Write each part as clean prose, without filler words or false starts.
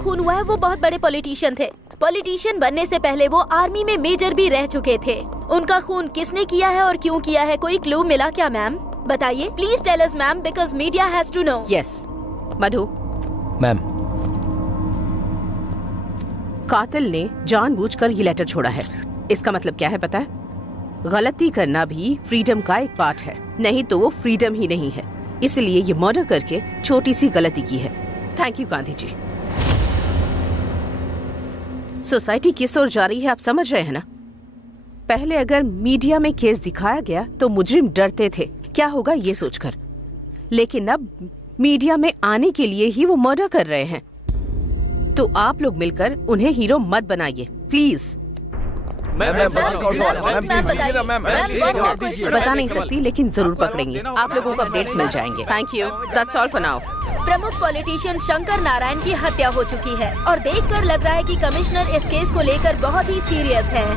खून हुआ है वो बहुत बड़े पॉलिटिशियन थे। पॉलिटिशियन बनने से पहले वो आर्मी में मेजर भी रह चुके थे। उनका खून किसने किया है और क्यों किया है, कोई क्लू मिला क्या मैम? बताइए please tell us ma'am, because media has to know. Yes Madhu. Ma'am, कातिल ने जानबूझकर ये लेटर छोड़ा है। इसका मतलब क्या है पता है? गलती करना भी फ्रीडम का एक पार्ट है, नहीं तो वो फ्रीडम ही नहीं है। इसलिए ये मर्डर करके छोटी सी गलती की है। Thank you Gandhi ji. Society किस ओर जा रही है आप समझ रहे हैं ना? पहले अगर मीडिया में केस दिखाया गया तो मुजरिम डरते थे क्या होगा ये सोचकर, लेकिन अब मीडिया में आने के लिए ही वो मर्डर कर रहे हैं। तो आप लोग मिलकर उन्हें हीरो मत बनाइए प्लीज। बता नहीं सकती लेकिन जरूर पकड़ेंगे। आप लोगों को अपडेट्स मिल जाएंगे। Thank you, that's all for now. प्रमुख पॉलिटिशियन शंकर नारायण की हत्या हो चुकी है और देखकर लग रहा है कि कमिश्नर इस केस को लेकर बहुत ही सीरियस है।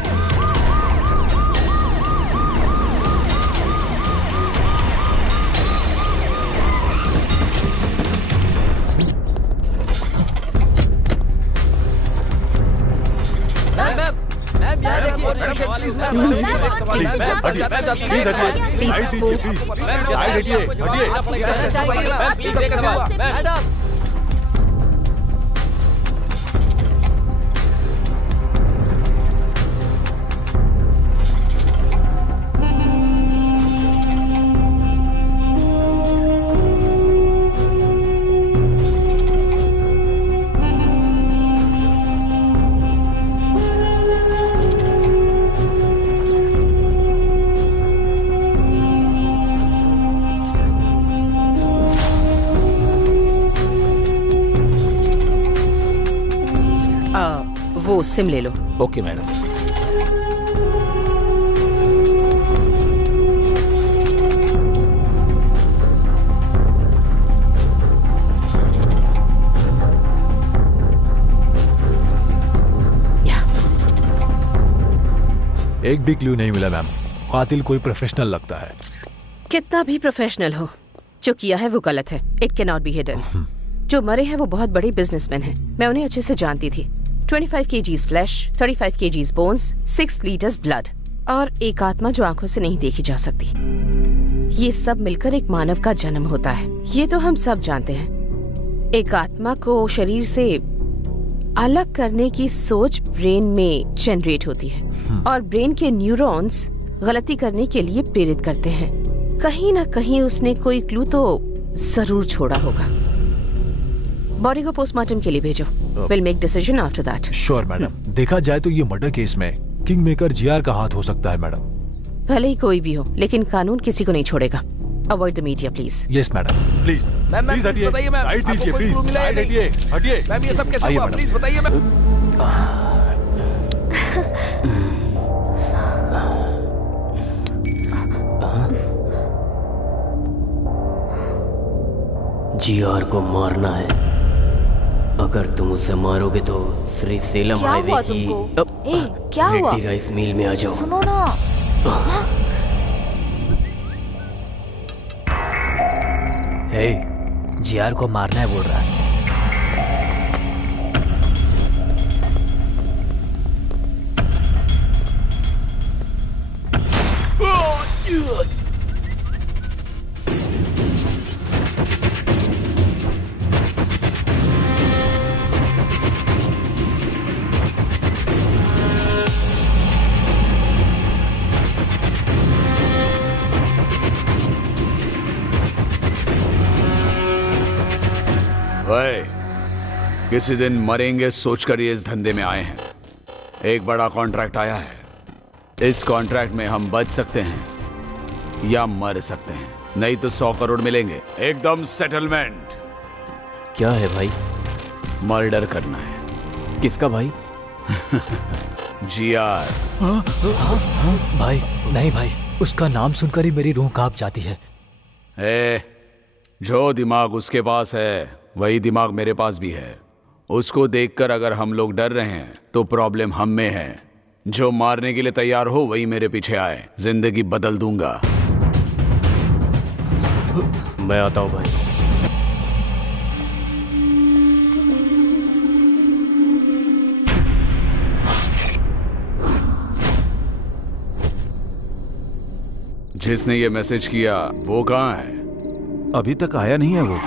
वो सिम ले लो। Okay madam. एक भी क्लू नहीं मिला मैम। कातिल कोई प्रोफेशनल लगता है। कितना भी प्रोफेशनल हो, जो किया है वो गलत है। It can not be hidden. जो मरे हैं वो बहुत बड़े बिजनेसमैन हैं। मैं उन्हें अच्छे से जानती थी। 25 kgs flash, 35 kgs bones, 6 litres blood और एक आत्मा जो आंखों से नहीं देखी जा सकती। ये सब मिलकर एक मानव का जन्म होता है। ये तो हम सब जानते हैं। एक आत्मा को शरीर से अलग करने की सोच ब्रेन में जनरेट होती है और ब्रेन के न्यूरॉन्स गलती करने के लिए प्रेरित करते हैं। कहीं ना कहीं उसने कोई क्लू तो जरूर छोड़ा होगा। बॉडी को पोस्टमार्टम के लिए भेजो। Will make decision after that. Sure madam. देखा जाए तो ये मर्डर केस में किंग मेकर जीआर का हाथ हो सकता है मैडम। भले ही कोई भी हो, लेकिन कानून किसी को नहीं छोड़ेगा। Avoid the media please. Yes madam. Please please हटिए, साइड दीजिए प्लीज, साइड हटिए, हटिए। मैम ये सब कैसे हुआ प्लीज बताइए मैम। जीआर को मारना है। अगर तुम उसे मारोगे तो श्री सेलम हाईवे की क्या हुआ? रेड्डी राइस मिल में आ जाओ। सुनो ना। हे, जीआर को मारना है बोल रहा है। किसी दिन मरेंगे सोचकर ये इस धंधे में आए हैं। एक बड़ा कॉन्ट्रैक्ट आया है। इस कॉन्ट्रैक्ट में हम बच सकते हैं या मर सकते हैं, नहीं तो 100 करोड़ मिलेंगे एकदम सेटलमेंट। क्या है भाई? मर्डर करना है। किसका भाई? जीआर। भाई नहीं भाई, उसका नाम सुनकर ही मेरी रूह कांप जाती है। जो दिमाग उसके पास है वही दिमाग मेरे पास भी है। उसको देखकर अगर हम लोग डर रहे हैं तो प्रॉब्लम हम में है। जो मारने के लिए तैयार हो वही मेरे पीछे आए, जिंदगी बदल दूंगा। मैं आता हूं भाई। जिसने ये मैसेज किया वो कहाँ है? अभी तक आया नहीं है वो।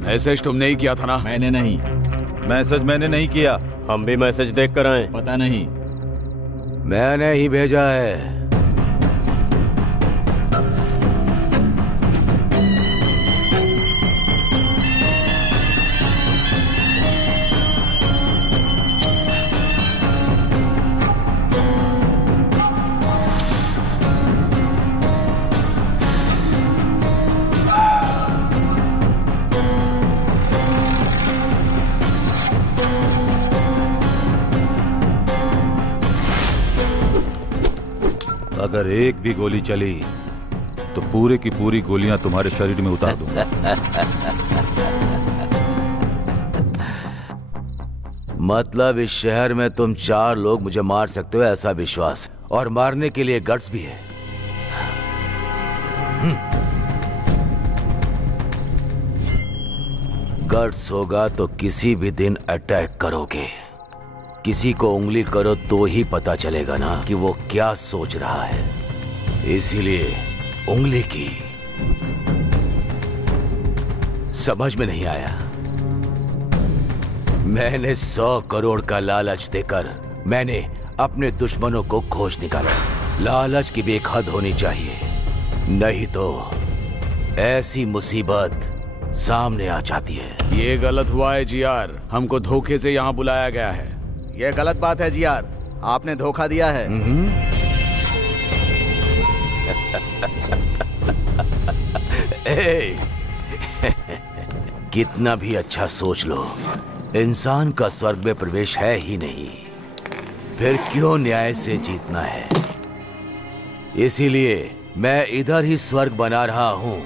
मैसेज तुमने ही किया था ना? मैंने नहीं। मैसेज मैंने नहीं किया। हम भी मैसेज देख कर आए। पता नहीं। मैंने ही भेजा है। अगर एक भी गोली चली तो पूरे की पूरी गोलियां तुम्हारे शरीर में उतार दूंगा। मतलब इस शहर में तुम 4 लोग मुझे मार सकते हो ऐसा विश्वास, और मारने के लिए गट्स भी है। गट्स होगा तो किसी भी दिन अटैक करोगे। किसी को उंगली करो तो ही पता चलेगा ना कि वो क्या सोच रहा है। इसीलिए उंगली की। समझ में नहीं आया? मैंने 100 करोड़ का लालच देकर मैंने अपने दुश्मनों को खोज निकाला। लालच की भी एक हद होनी चाहिए, नहीं तो ऐसी मुसीबत सामने आ जाती है। ये गलत हुआ है जीआर, हमको धोखे से यहाँ बुलाया गया है। ये गलत बात है जीआर, आपने धोखा दिया है। कितना भी अच्छा सोच लो, इंसान का स्वर्ग में प्रवेश है ही नहीं, फिर क्यों न्याय से जीतना है? इसीलिए मैं इधर ही स्वर्ग बना रहा हूं।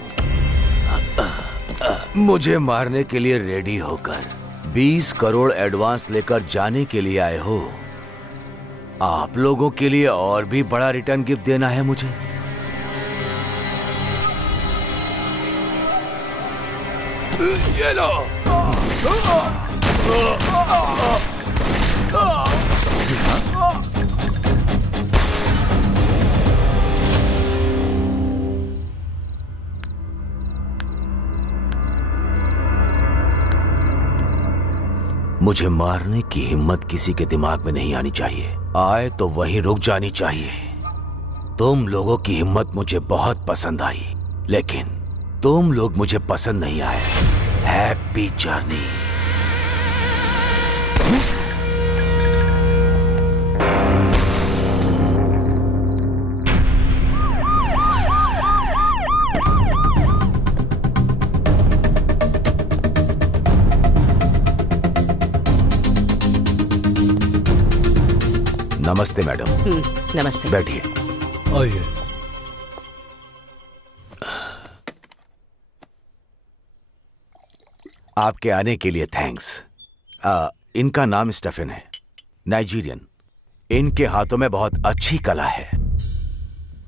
मुझे मारने के लिए रेडी होकर 20 करोड़ एडवांस लेकर जाने के लिए आए हो। आप लोगों के लिए और भी बड़ा रिटर्न गिफ्ट देना है मुझे। ये लो। मुझे मारने की हिम्मत किसी के दिमाग में नहीं आनी चाहिए। आए तो वहीं रुक जानी चाहिए। तुम लोगों की हिम्मत मुझे बहुत पसंद आई, लेकिन तुम लोग मुझे पसंद नहीं आए। Happy journey. नमस्ते मैडम। नमस्ते। बैठिए। आइए। आपके आने के लिए थैंक्स। इनका नाम स्टेफन है, नाइजीरियन। इनके हाथों में बहुत अच्छी कला है।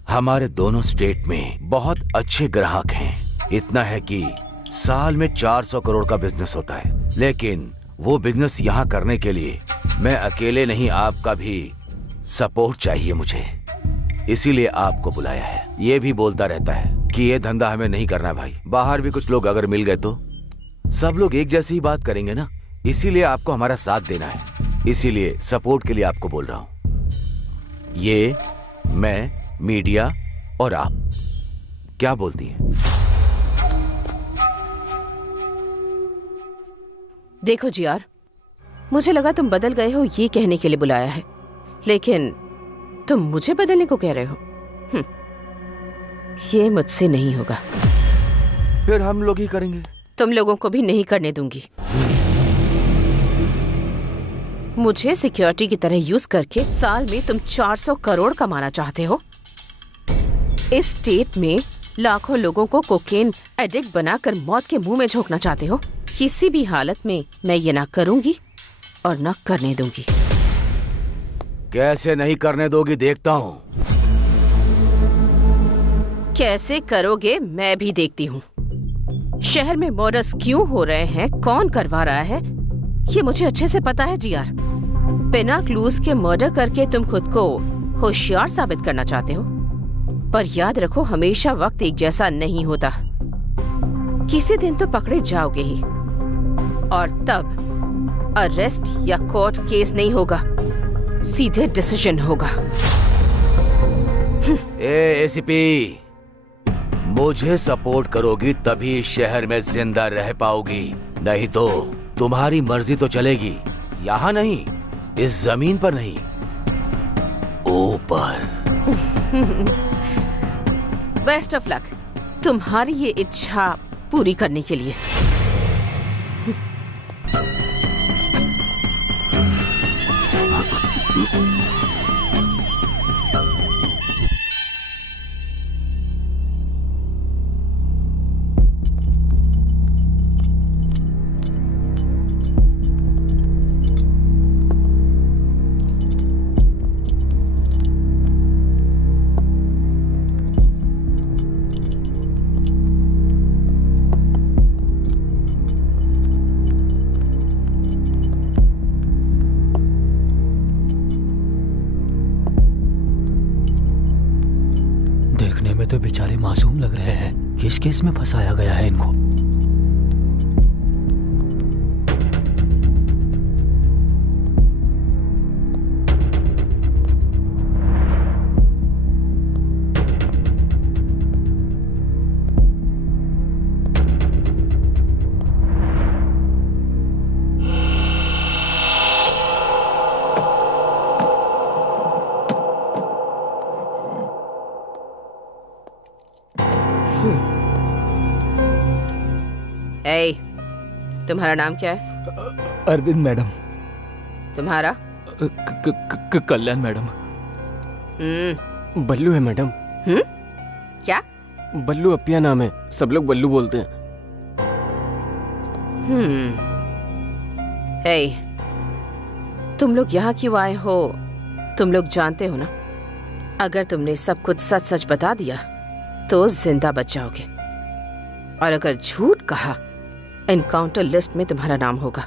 हमारे दोनों स्टेट में बहुत अच्छे ग्राहक हैं। इतना है कि साल में 400 करोड़ का बिजनेस होता है, लेकिन वो बिजनेस यहाँ करने के लिए मैं अकेले नहीं, आपका भी सपोर्ट चाहिए मुझे। इसीलिए आपको बुलाया है। ये भी बोलता रहता है कि ये धंधा हमें नहीं करना भाई। बाहर भी कुछ लोग अगर मिल गए तो सब लोग एक जैसी ही बात करेंगे ना। इसीलिए आपको हमारा साथ देना है। इसीलिए सपोर्ट के लिए आपको बोल रहा हूं। ये मैं, मीडिया और आप, क्या बोलती हैं? देखो जीआर, मुझे लगा तुम बदल गए हो ये कहने के लिए बुलाया है, लेकिन तुम मुझे बदलने को कह रहे हो। ये मुझसे नहीं होगा। फिर हम लोग ही करेंगे। तुम लोगों को भी नहीं करने दूंगी। मुझे सिक्योरिटी की तरह यूज करके साल में तुम 400 करोड़ कमाना चाहते हो। इस स्टेट में लाखों लोगों को कोकेन एडिक्ट बनाकर मौत के मुंह में झोंकना चाहते हो। किसी भी हालत में मैं ये ना करूंगी और ना करने दूंगी। कैसे नहीं करने दोगी देखता हूं। कैसे करोगे मैं भी देखती हूँ। शहर में मर्डर्स क्यों हो रहे हैं, कौन करवा रहा है, ये मुझे अच्छे से पता है जीआर। बिना क्लूज के मर्डर करके तुम खुद को होशियार साबित करना चाहते हो, पर याद रखो हमेशा वक्त एक जैसा नहीं होता। किसी दिन तो पकड़े जाओगे ही, और तब अरेस्ट या कोर्ट केस नहीं होगा, सीधे डिसीजन होगा। एसीपी, मुझे सपोर्ट करोगी तभी इस शहर में जिंदा रह पाओगी, नहीं तो तुम्हारी मर्जी तो चलेगी, यहाँ नहीं, इस जमीन पर नहीं, ऊपर। बेस्ट ऑफ लक तुम्हारी ये इच्छा पूरी करने के लिए। तो बेचारे मासूम लग रहे हैं, किस केस में फंसाया गया है इनको? तुम्हारा नाम क्या है? अरविंद मैडम। तुम्हारा? कल्याण मैडम। बल्लू है मैडम। क्या? बल्लू अपिया नाम है, सब लोग बल्लू बोलते हैं। तुम लोग यहाँ क्यों आए हो तुम लोग जानते हो ना? अगर तुमने सब कुछ सच सच बता दिया तो जिंदा बच जाओगे, और अगर झूठ कहा एनकाउंटर लिस्ट में तुम्हारा नाम होगा।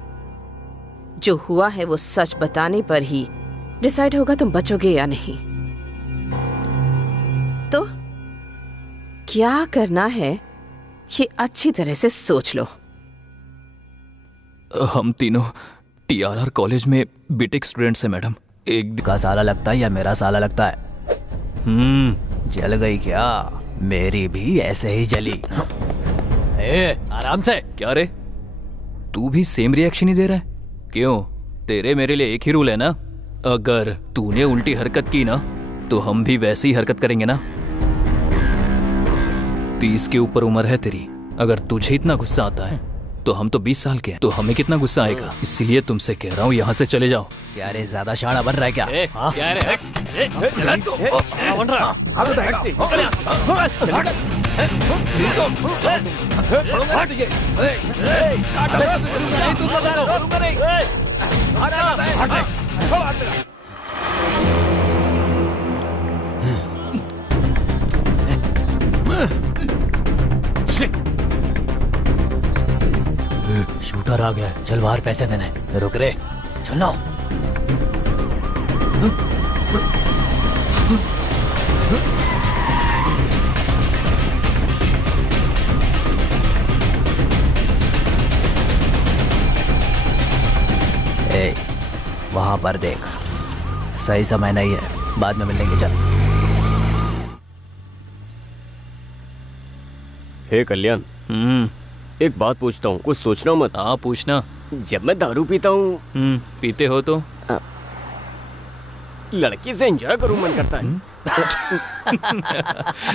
जो हुआ है वो सच बताने पर ही डिसाइड होगा तुम बचोगे या नहीं। तो क्या करना है ये अच्छी तरह से सोच लो। हम तीनों टीआरआर कॉलेज में बीटेक स्टूडेंट्स हैं मैडम। एक का साला लगता है या मेरा साला लगता है? जल गई क्या? मेरी भी ऐसे ही जली। आराम से। क्या रे, तू भी सेम रिएक्शन ही दे रहा है? क्यों, तेरे मेरे लिए एक ही रूल है ना, अगर तूने उल्टी हरकत की ना तो हम भी वैसी हरकत करेंगे ना। 30 के ऊपर उम्र है तेरी, अगर तुझे इतना गुस्सा आता है तो हम तो 20 साल के हैं, तो हमें कितना गुस्सा आएगा। इसलिए तुमसे कह रहा हूँ यहाँ से चले जाओ। क्या रे, ज्यादा शाना बन रहा है क्या? क्या रे? शूटर आ गया, चल बाहर पैसे देने। रुक रे, चल ना। वहां पर देख, सही समय नहीं है, बाद में मिलेंगे। चल। हे कल्याण, एक बात पूछता हूँ, कुछ सोचना मत। हाँ पूछना। जब मैं दारू पीता हूँ, पीते हो तो लड़की से एंजॉय करूँ मन करता है।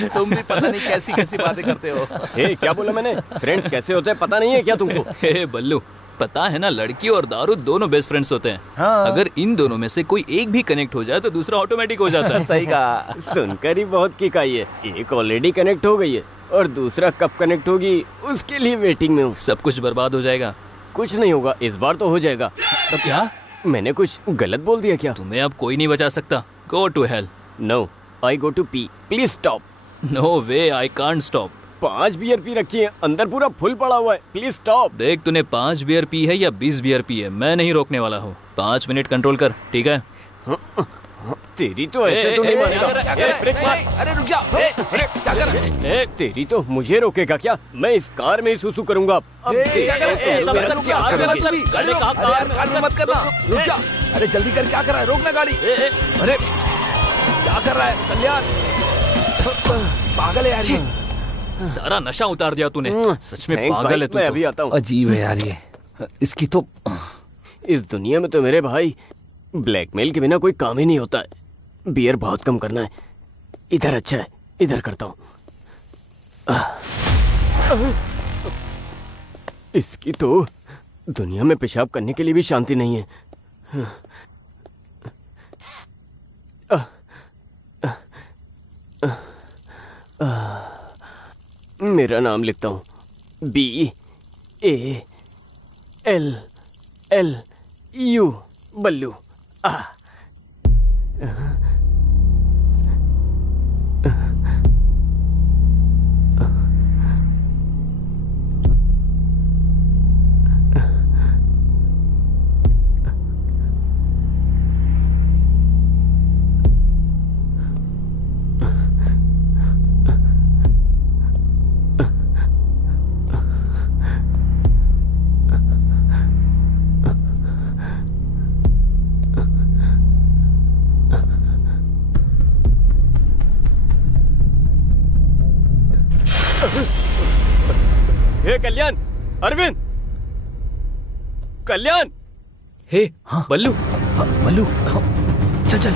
तुम भी पता नहीं कैसी कैसी बातें करते हो। हे, क्या बोला मैंने? फ्रेंड्स कैसे होते हैं पता नहीं है क्या तुमको? हे बल्लू, पता है ना, लड़की और दारू दोनों बेस्ट फ्रेंड्स होते हैं। हाँ। अगर इन दोनों में से कोई एक भी कनेक्ट हो जाए तो दूसरा ऑटोमेटिक हो जाता है। सही कहा, सुनकर ही बहुत किक आई है। एक ऑलरेडी कनेक्ट हो गई है और दूसरा कब कनेक्ट होगी उसके लिए वेटिंग में हूँ। सब कुछ बर्बाद हो जाएगा। कुछ नहीं होगा, इस बार तो हो जाएगा। तो क्या मैंने कुछ गलत बोल दिया क्या? तुम्हें अब कोई नहीं बचा सकता। Go to hell. No, I go to pee, please stop. No way, I can't stop. 5 beer पी रखी है, अंदर पूरा फुल पड़ा हुआ है, प्लीज स्टॉप। देख, तूने 5 बियर पी है या 20 बियर पी है, मैं नहीं रोकने वाला हूँ। 5 मिनट कंट्रोल कर, ठीक है? तेरी तो ऐसे तो नहीं मानेगा। अरे रुक जा। क्या कर रहा है? तेरी तो मुझे रोकेगा क्या? मैं इस कार में ही सुसु करूंगा। मत करना, रुक जा। अरे जल्दी कर, क्या कर रहा है? रोकना गाड़ी। अरे क्या कर रहा है कल्याण? पागल है यार। सारा नशा उतार दिया तूने। सच में पागल है तू। मैं अभी आता हूँ। अजीब है यार ये, इसकी तो। इस दुनिया में तो मेरे भाई ब्लैकमेल के बिना कोई काम ही नहीं होता है। बियर बहुत कम करना है। इधर अच्छा है, इधर करता हूँ। इसकी तो दुनिया में पेशाब करने के लिए भी शांति नहीं है। मेरा नाम लिखता हूँ, BALLU, बल्लू। हे कल्याण, अरविंद, कल्याण। हे हाँ बल्लू। हाँ, बल्लू चल चल।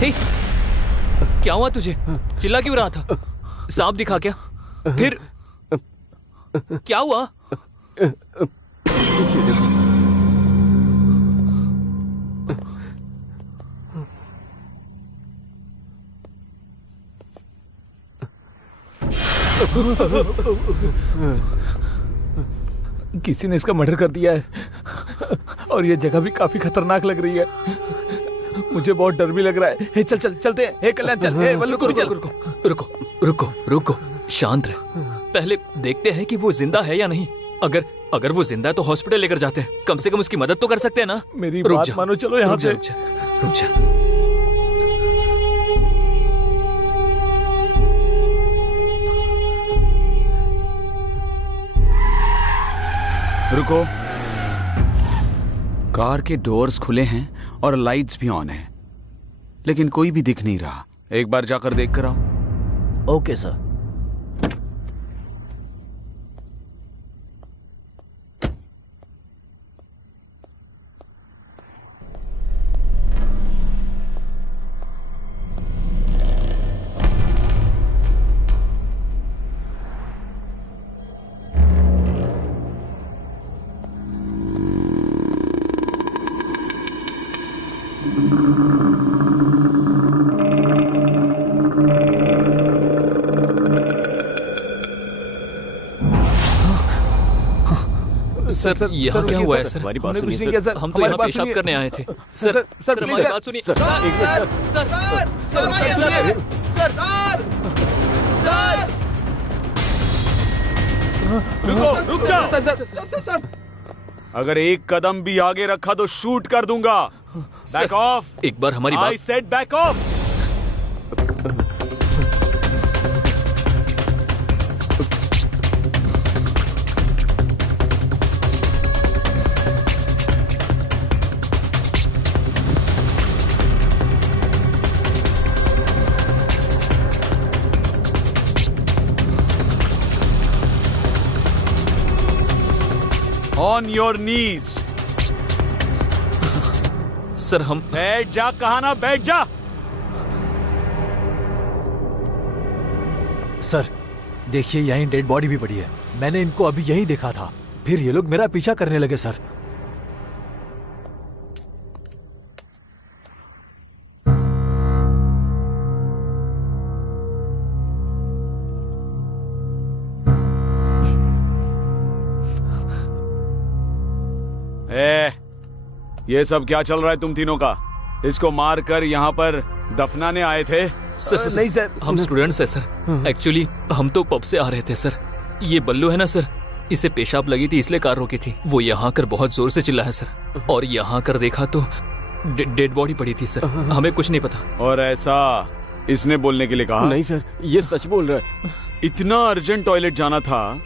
हे क्या हुआ तुझे? चिल्ला क्यों रहा था? सांप दिखा क्या? फिर क्या हुआ? किसी ने इसका मर्डर कर दिया है और ये जगह भी काफी खतरनाक लग रही है। मुझे बहुत डर भी लग रहा है। हे चल चल चलते हैं। हे कल्याण चल। हे बल्लू को रुको रुको रुको रुको, शांत रहे। पहले देखते हैं कि वो जिंदा है या नहीं। अगर वो जिंदा है तो हॉस्पिटल लेकर जाते हैं। कम से कम उसकी मदद तो कर सकते हैं ना। मेरी बात मानो, चलो यहाँ से। रुक जा। रुको। कार के डोर्स खुले हैं और लाइट्स भी ऑन हैं, लेकिन कोई भी दिख नहीं रहा। एक बार जाकर देख कर आओ। Okay sir. सर यहाँ क्या हुआ है? सर हमारी बात कुछ नहीं किया सर। हम तो यहाँ पेशाब करने आए थे। सर हमारी बात सुनिए। रुक जा। अगर एक कदम भी आगे रखा तो शूट कर दूंगा। Back of. एक बार हमारी बात। I said back of. On your knees. Sir हम। बैठ जा। कहा ना बैठ जा। सर देखिए, यहीं डेड बॉडी भी पड़ी है। मैंने इनको अभी यहीं देखा था, फिर ये लोग मेरा पीछा करने लगे सर। ये सब क्या चल रहा है तुम तीनों का? इसको मारकर यहाँ पर दफनाने आए थे सर नहीं सर, हम स्टूडेंट्स हैं सर। एक्चुअली हम तो पब से आ रहे थे सर। ये बल्लू है ना सर, इसे पेशाब लगी थी इसलिए कार रोकी थी। वो यहाँ कर बहुत जोर से चिल्ला है सर, और यहाँ कर देखा तो डेड बॉडी पड़ी थी सर। हमें कुछ नहीं पता। और ऐसा इसने बोलने के लिए कहा? नहीं सर, ये सच बोल रहा है। इतना अर्जेंट टॉयलेट जाना था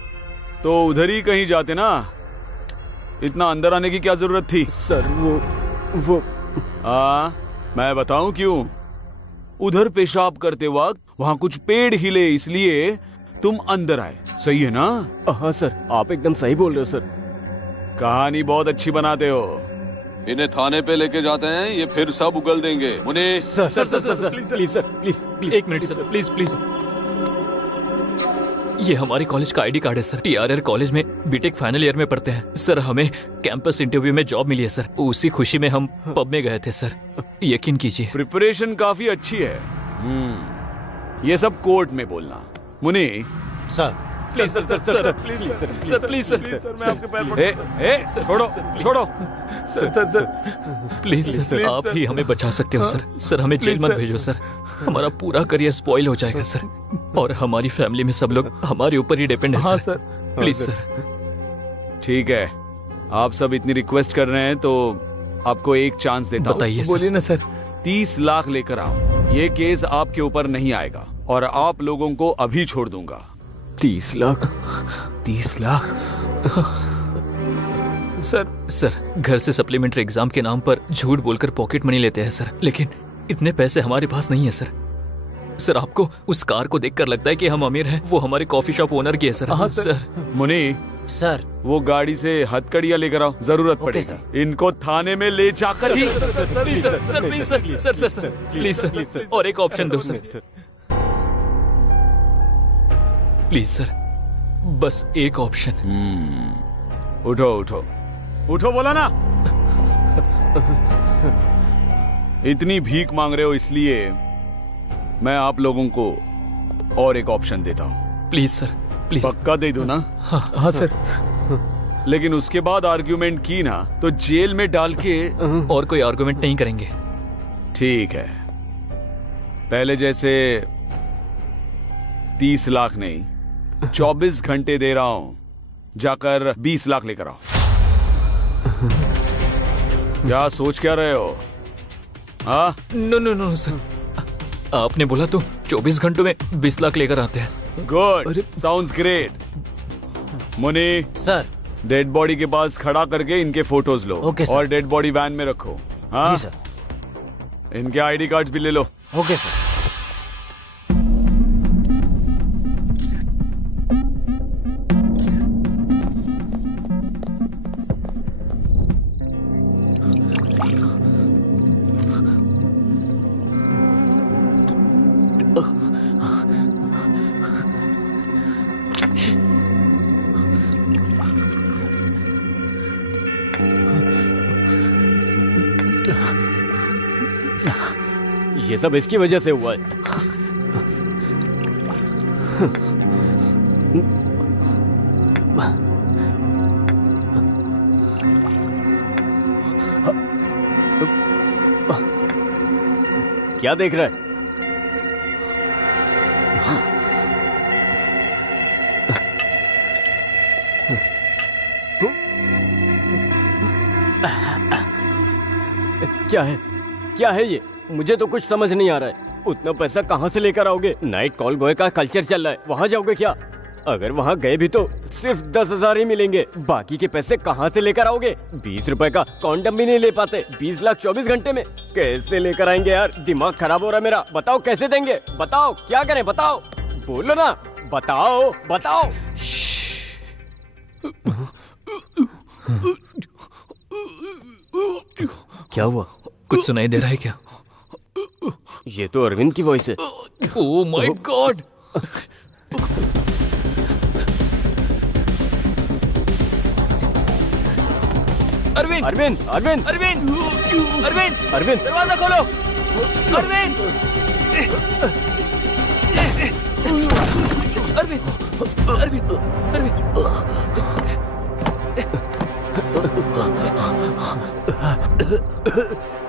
तो उधर ही कहीं जाते ना, इतना अंदर आने की क्या जरूरत थी? सर वो मैं बताऊं क्यों? उधर पेशाब करते वक्त वहां कुछ पेड़ हिले, इसलिए तुम अंदर आए। सही है ना? हाँ सर, आप एकदम सही बोल रहे हो सर। कहानी बहुत अच्छी बनाते हो। इन्हें थाने पे लेके जाते हैं, ये फिर सब उगल देंगे। उन्हें सर प्लीज सर, प्लीज एक मिनट सर, प्लीज। ये हमारे कॉलेज का आईडी कार्ड है सर। TRR कॉलेज में बीटेक फाइनल ईयर में पढ़ते हैं सर। हमें कैंपस इंटरव्यू में जॉब मिली है सर। उसी खुशी में हम पब में गए थे सर। यकीन कीजिए। प्रिपरेशन काफी अच्छी है। ये सब कोर्ट में बोलना। मुनि sir, please sir, please sir, मैं आपके पैर पड़ता हूं। छोड़ो सर, प्लीज सर, आप ही हमें बचा सकते हो सर। सर हमें जेल मत भेजो सर, हमारा पूरा करियर स्पॉइल हो जाएगा सर, और हमारी फैमिली में सब लोग हमारे ऊपर ही डिपेंड है सर। Please sir. ठीक है, आप सब इतनी रिक्वेस्ट कर रहे हैं तो आपको एक चांस देता हूं। बताइए। बोलिए ना सर। 30 लाख लेकर आओ। ये केस आपके ऊपर नहीं आएगा और आप लोगों को अभी छोड़ दूंगा। 30 लाख? 30 लाख? सर घर से सप्लीमेंट्री एग्जाम के नाम पर झूठ बोलकर पॉकेट मनी लेते हैं सर, लेकिन इतने पैसे हमारे पास नहीं है सर। सर आपको उस कार को देखकर लगता है कि हम अमीर हैं? वो हमारे कॉफी शॉप ओनर की है सर। हाँ सर। मुनि सर, वो गाड़ी से हथकड़ियां लेकर आओ, जरूरत पड़ेगी। इनको थाने में ले जाकर ही। प्लीज सर, और एक ऑप्शन दो सर। प्लीज सर, बस एक ऑप्शन। उठो बोला ना। इतनी भीख मांग रहे हो, इसलिए मैं आप लोगों को और एक ऑप्शन देता हूं। Please sir, please. पक्का दे दो ना? हाँ सर। लेकिन उसके बाद आर्ग्यूमेंट की ना तो जेल में डाल के। और कोई आर्ग्यूमेंट नहीं करेंगे। ठीक है, पहले जैसे 30 लाख नहीं, 24 घंटे दे रहा हूं, जाकर 20 लाख लेकर आओ। क्या सोच क्या रहे हो? हाँ? नो सर, आपने बोला तो 24 घंटों में 20 लाख लेकर आते हैं। Good, sounds great. Muni sir, dead body के पास खड़ा करके इनके फोटोज लो। Okay sir. और डेड बॉडी वैन में रखो। हाँ? जी सर। इनके आईडी कार्ड्स भी ले लो। Okay sir. ये सब इसकी वजह से हुआ है। क्या देख रहा है? क्या है ये? मुझे तो कुछ समझ नहीं आ रहा है। उतना पैसा कहाँ से लेकर आओगे? नाइट कॉल बॉय का कल्चर चल रहा है, वहाँ जाओगे क्या? अगर वहाँ गए भी तो सिर्फ 10,000 ही मिलेंगे। बाकी के पैसे कहाँ से लेकर आओगे? 20 रुपए का कॉन्डम भी नहीं ले पाते। 20 लाख 24 घंटे में कैसे लेकर आएंगे यार? दिमाग खराब हो रहा है मेरा। बताओ कैसे देंगे? बताओ क्या करें? बताओ, बोलो ना, बताओ। क्या हुआ? कुछ सुनाई दे रहा है क्या? ये तो अरविंद की वॉइस है। Oh my God. अरविंद, दरवाजा खोलो।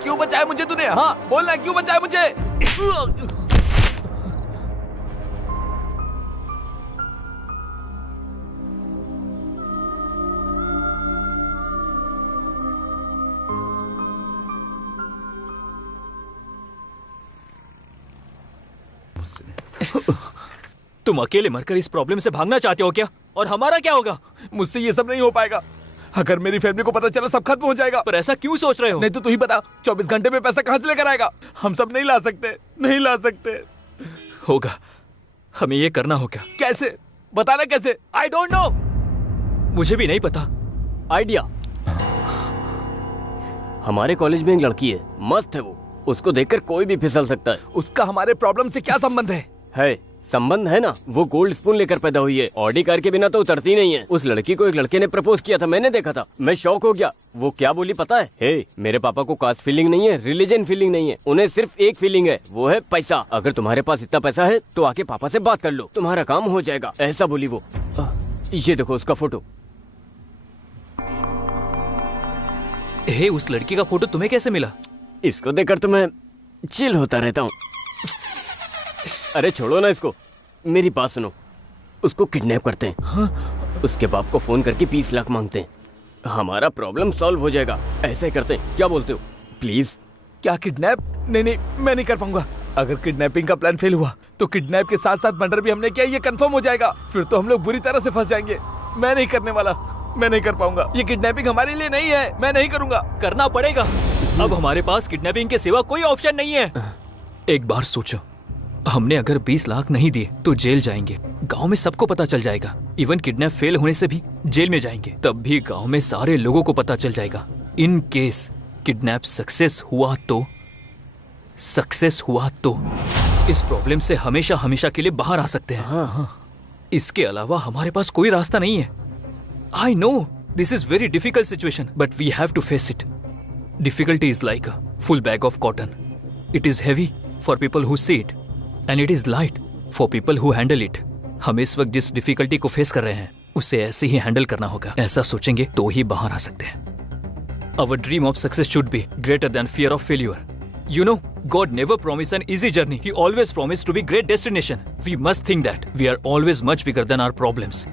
क्यों बचाया मुझे तूने? हाँ बोलना, क्यों बचाया मुझे? तुम अकेले मरकर इस प्रॉब्लम से भागना चाहते हो क्या? और हमारा क्या होगा? मुझसे ये सब नहीं हो पाएगा। अगर मेरी फैमिली को पता चला सब खत्म हो जाएगा। पर ऐसा क्यों सोच रहे हो? नहीं तो तू ही बता, 24 घंटे में पैसा कहाँ से लेकर आएगा? हम सब नहीं ला सकते, नहीं ला सकते। होगा, हमें ये करना होगा। कैसे? बताना कैसे? I don't know. मुझे भी नहीं पता। आइडिया, हमारे कॉलेज में एक लड़की है, मस्त है वो, उसको देखकर कोई भी फिसल सकता है। उसका हमारे प्रॉब्लम से क्या संबंध है? संबंध है ना, वो गोल्ड स्पून लेकर पैदा हुई है, ऑडी कार के बिना तो उतरती नहीं है। उस लड़की को एक लड़के ने प्रपोज किया था, मैंने देखा था, मैं शॉक हो गया। वो क्या बोली पता है? मेरे पापा को कास्ट फीलिंग नहीं है, रिलीजन फीलिंग नहीं है, उन्हें सिर्फ एक फीलिंग है, वो है पैसा। अगर तुम्हारे पास इतना पैसा है तो आके पापा से बात कर लो, तुम्हारा काम हो जाएगा, ऐसा बोली वो। ये देखो उसका फोटो। उस लड़की का फोटो तुम्हें कैसे मिला? इसको देखकर तो मैं चिल होता रहता हूँ। अरे छोड़ो ना इसको, मेरी बात सुनो। उसको किडनैप करते हैं। हाँ? उसके बाप को फोन करके 20 लाख मांगते हैं, हमारा प्रॉब्लम सॉल्व हो जाएगा। ऐसा ही करते हैं, क्या बोलते हो? प्लीज। क्या किडनैप? नहीं, मैं नहीं कर पाऊंगा। अगर किडनैपिंग का प्लान फेल हुआ तो किडनैप के साथ साथ मर्डर भी हमने किया, ये कंफर्म हो जाएगा। फिर तो हम लोग बुरी तरह से फंस जाएंगे। मैं नहीं करने वाला, मैं नहीं कर पाऊंगा। ये किडनैपिंग हमारे लिए नहीं है, मैं नहीं करूंगा। करना पड़ेगा। अब हमारे पास किडनैपिंग के सिवा कोई ऑप्शन नहीं है। एक बार सोचो, हमने अगर 20 लाख नहीं दिए तो जेल जाएंगे, गांव में सबको पता चल जाएगा। इवन किडनैप फेल होने से भी जेल में जाएंगे, तब भी गांव में सारे लोगों को पता चल जाएगा। इन केस किडनैप सक्सेस हुआ तो इस प्रॉब्लम से हमेशा हमेशा के लिए बाहर आ सकते हैं। हाँ। इसके अलावा हमारे पास कोई रास्ता नहीं है। I know this is very difficult situation, but we have to face it. Difficulty is like a full bag of cotton. It is heavy for people who see it, and it is light for people who handle it. हम इस वक्त जिस difficulty को face कर रहे हैं उसे ऐसे ही हैंडल करना होगा। ऐसा सोचेंगे तो ही बाहर आ सकते हैं। Our dream of success should be greater than fear of failure. You know, God never promised an easy journey. He always promised to be great destination. We must think that we are always much bigger than our problems.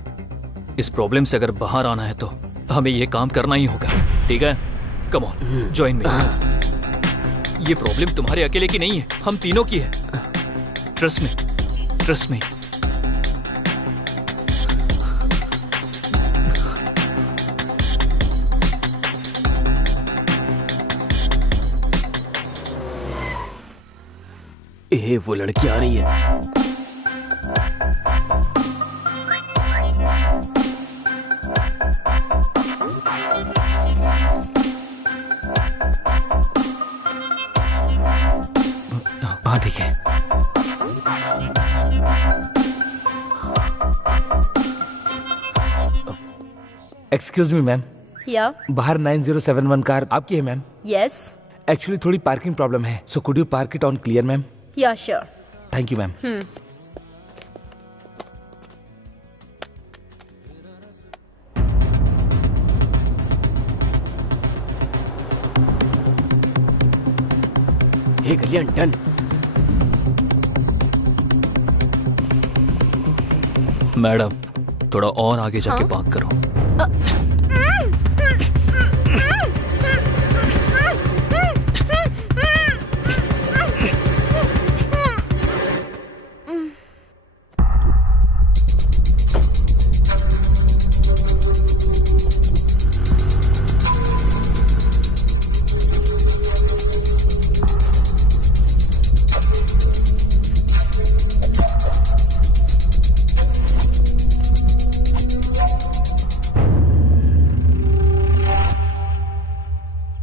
इस problem से अगर बाहर आना है तो हमें ये काम करना ही होगा। ठीक है, कम ऑन, जॉइन मी। ये प्रॉब्लम तुम्हारे अकेले की नहीं है, हम तीनों की है। Trust me. वो लड़की आ रही है। हाँ ठीक है। Excuse me ma'am. या बाहर 9071 कार आपकी है मैम? यस। एक्चुअली थोड़ी पार्किंग प्रॉब्लम है, so could you park it on clear ma'am? Yeah sure. Thank you ma'am. Hey Kalyan, done. Madam, थोड़ा और आगे जाके पार्क करो।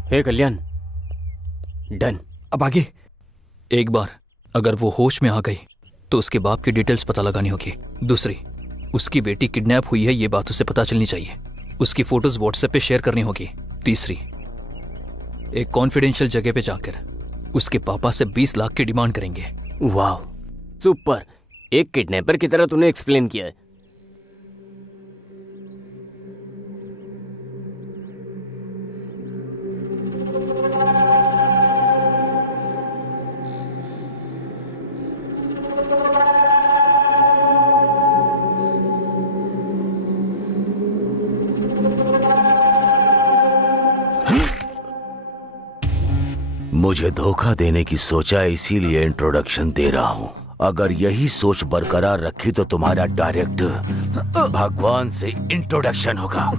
Hey Kalyan, done. अब आगे? एक बार अगर वो होश में आ गई तो उसके बाप की डिटेल्स पता लगानी होगी। दूसरी, उसकी बेटी किडनैप हुई है ये बात उसे पता चलनी चाहिए। उसकी फोटोज व्हाट्सएप पे शेयर करनी होगी। तीसरी, एक कॉन्फिडेंशियल जगह पे जाकर उसके पापा से 20 लाख की डिमांड करेंगे। वाह, सुपर। एक किडनैपर की तरह तूने एक्सप्लेन किया है। मुझे धोखा देने की सोचा, इसीलिए इंट्रोडक्शन दे रहा हूं। अगर यही सोच बरकरार रखी तो तुम्हारा डायरेक्ट भगवान से इंट्रोडक्शन होगा।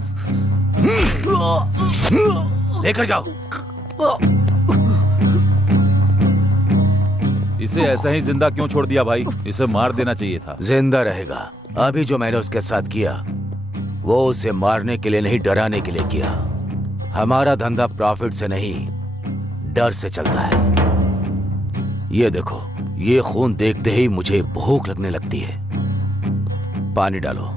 लेकर जाओ। इसे ऐसा ही जिंदा क्यों छोड़ दिया भाई? इसे मार देना चाहिए था। जिंदा रहेगा। अभी जो मैंने उसके साथ किया वो उसे मारने के लिए नहीं, डराने के लिए किया। हमारा धंधा प्रॉफिट से नहीं, डर से चलता है। ये देखो, ये खून देखते ही मुझे भूख लगने लगती है। पानी डालो।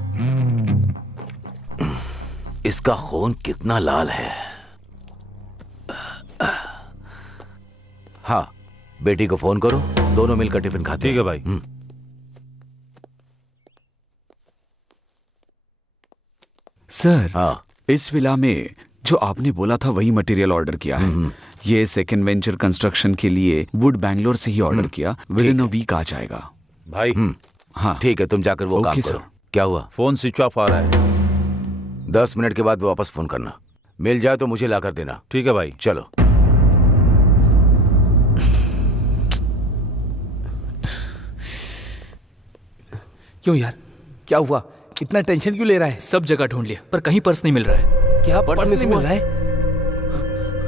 इसका खून कितना लाल है। हाँ, बेटी को फोन करो, दोनों मिलकर टिफिन खाते हैं। ठीक है भाई। सर, हाँ, इस विला में जो आपने बोला था वही मटेरियल ऑर्डर किया है। ये सेकंड वेंचर कंस्ट्रक्शन के लिए वुड बैंगलोर से ही ऑर्डर किया। विद इन अ वीक आ जाएगा भाई। हाँ ठीक है, तुम जाकर वो काम करो। क्या हुआ? फोन स्विच ऑफ आ रहा है। 10 मिनट के बाद वापस फोन करना। मिल जाए तो मुझे लाकर देना। ठीक है भाई। चलो। क्यों यार, क्या हुआ? इतना टेंशन क्यों ले रहा है? सब जगह ढूंढ लिया पर कहीं पर्स नहीं मिल रहा है। क्या पर्स नहीं मिल रहा है?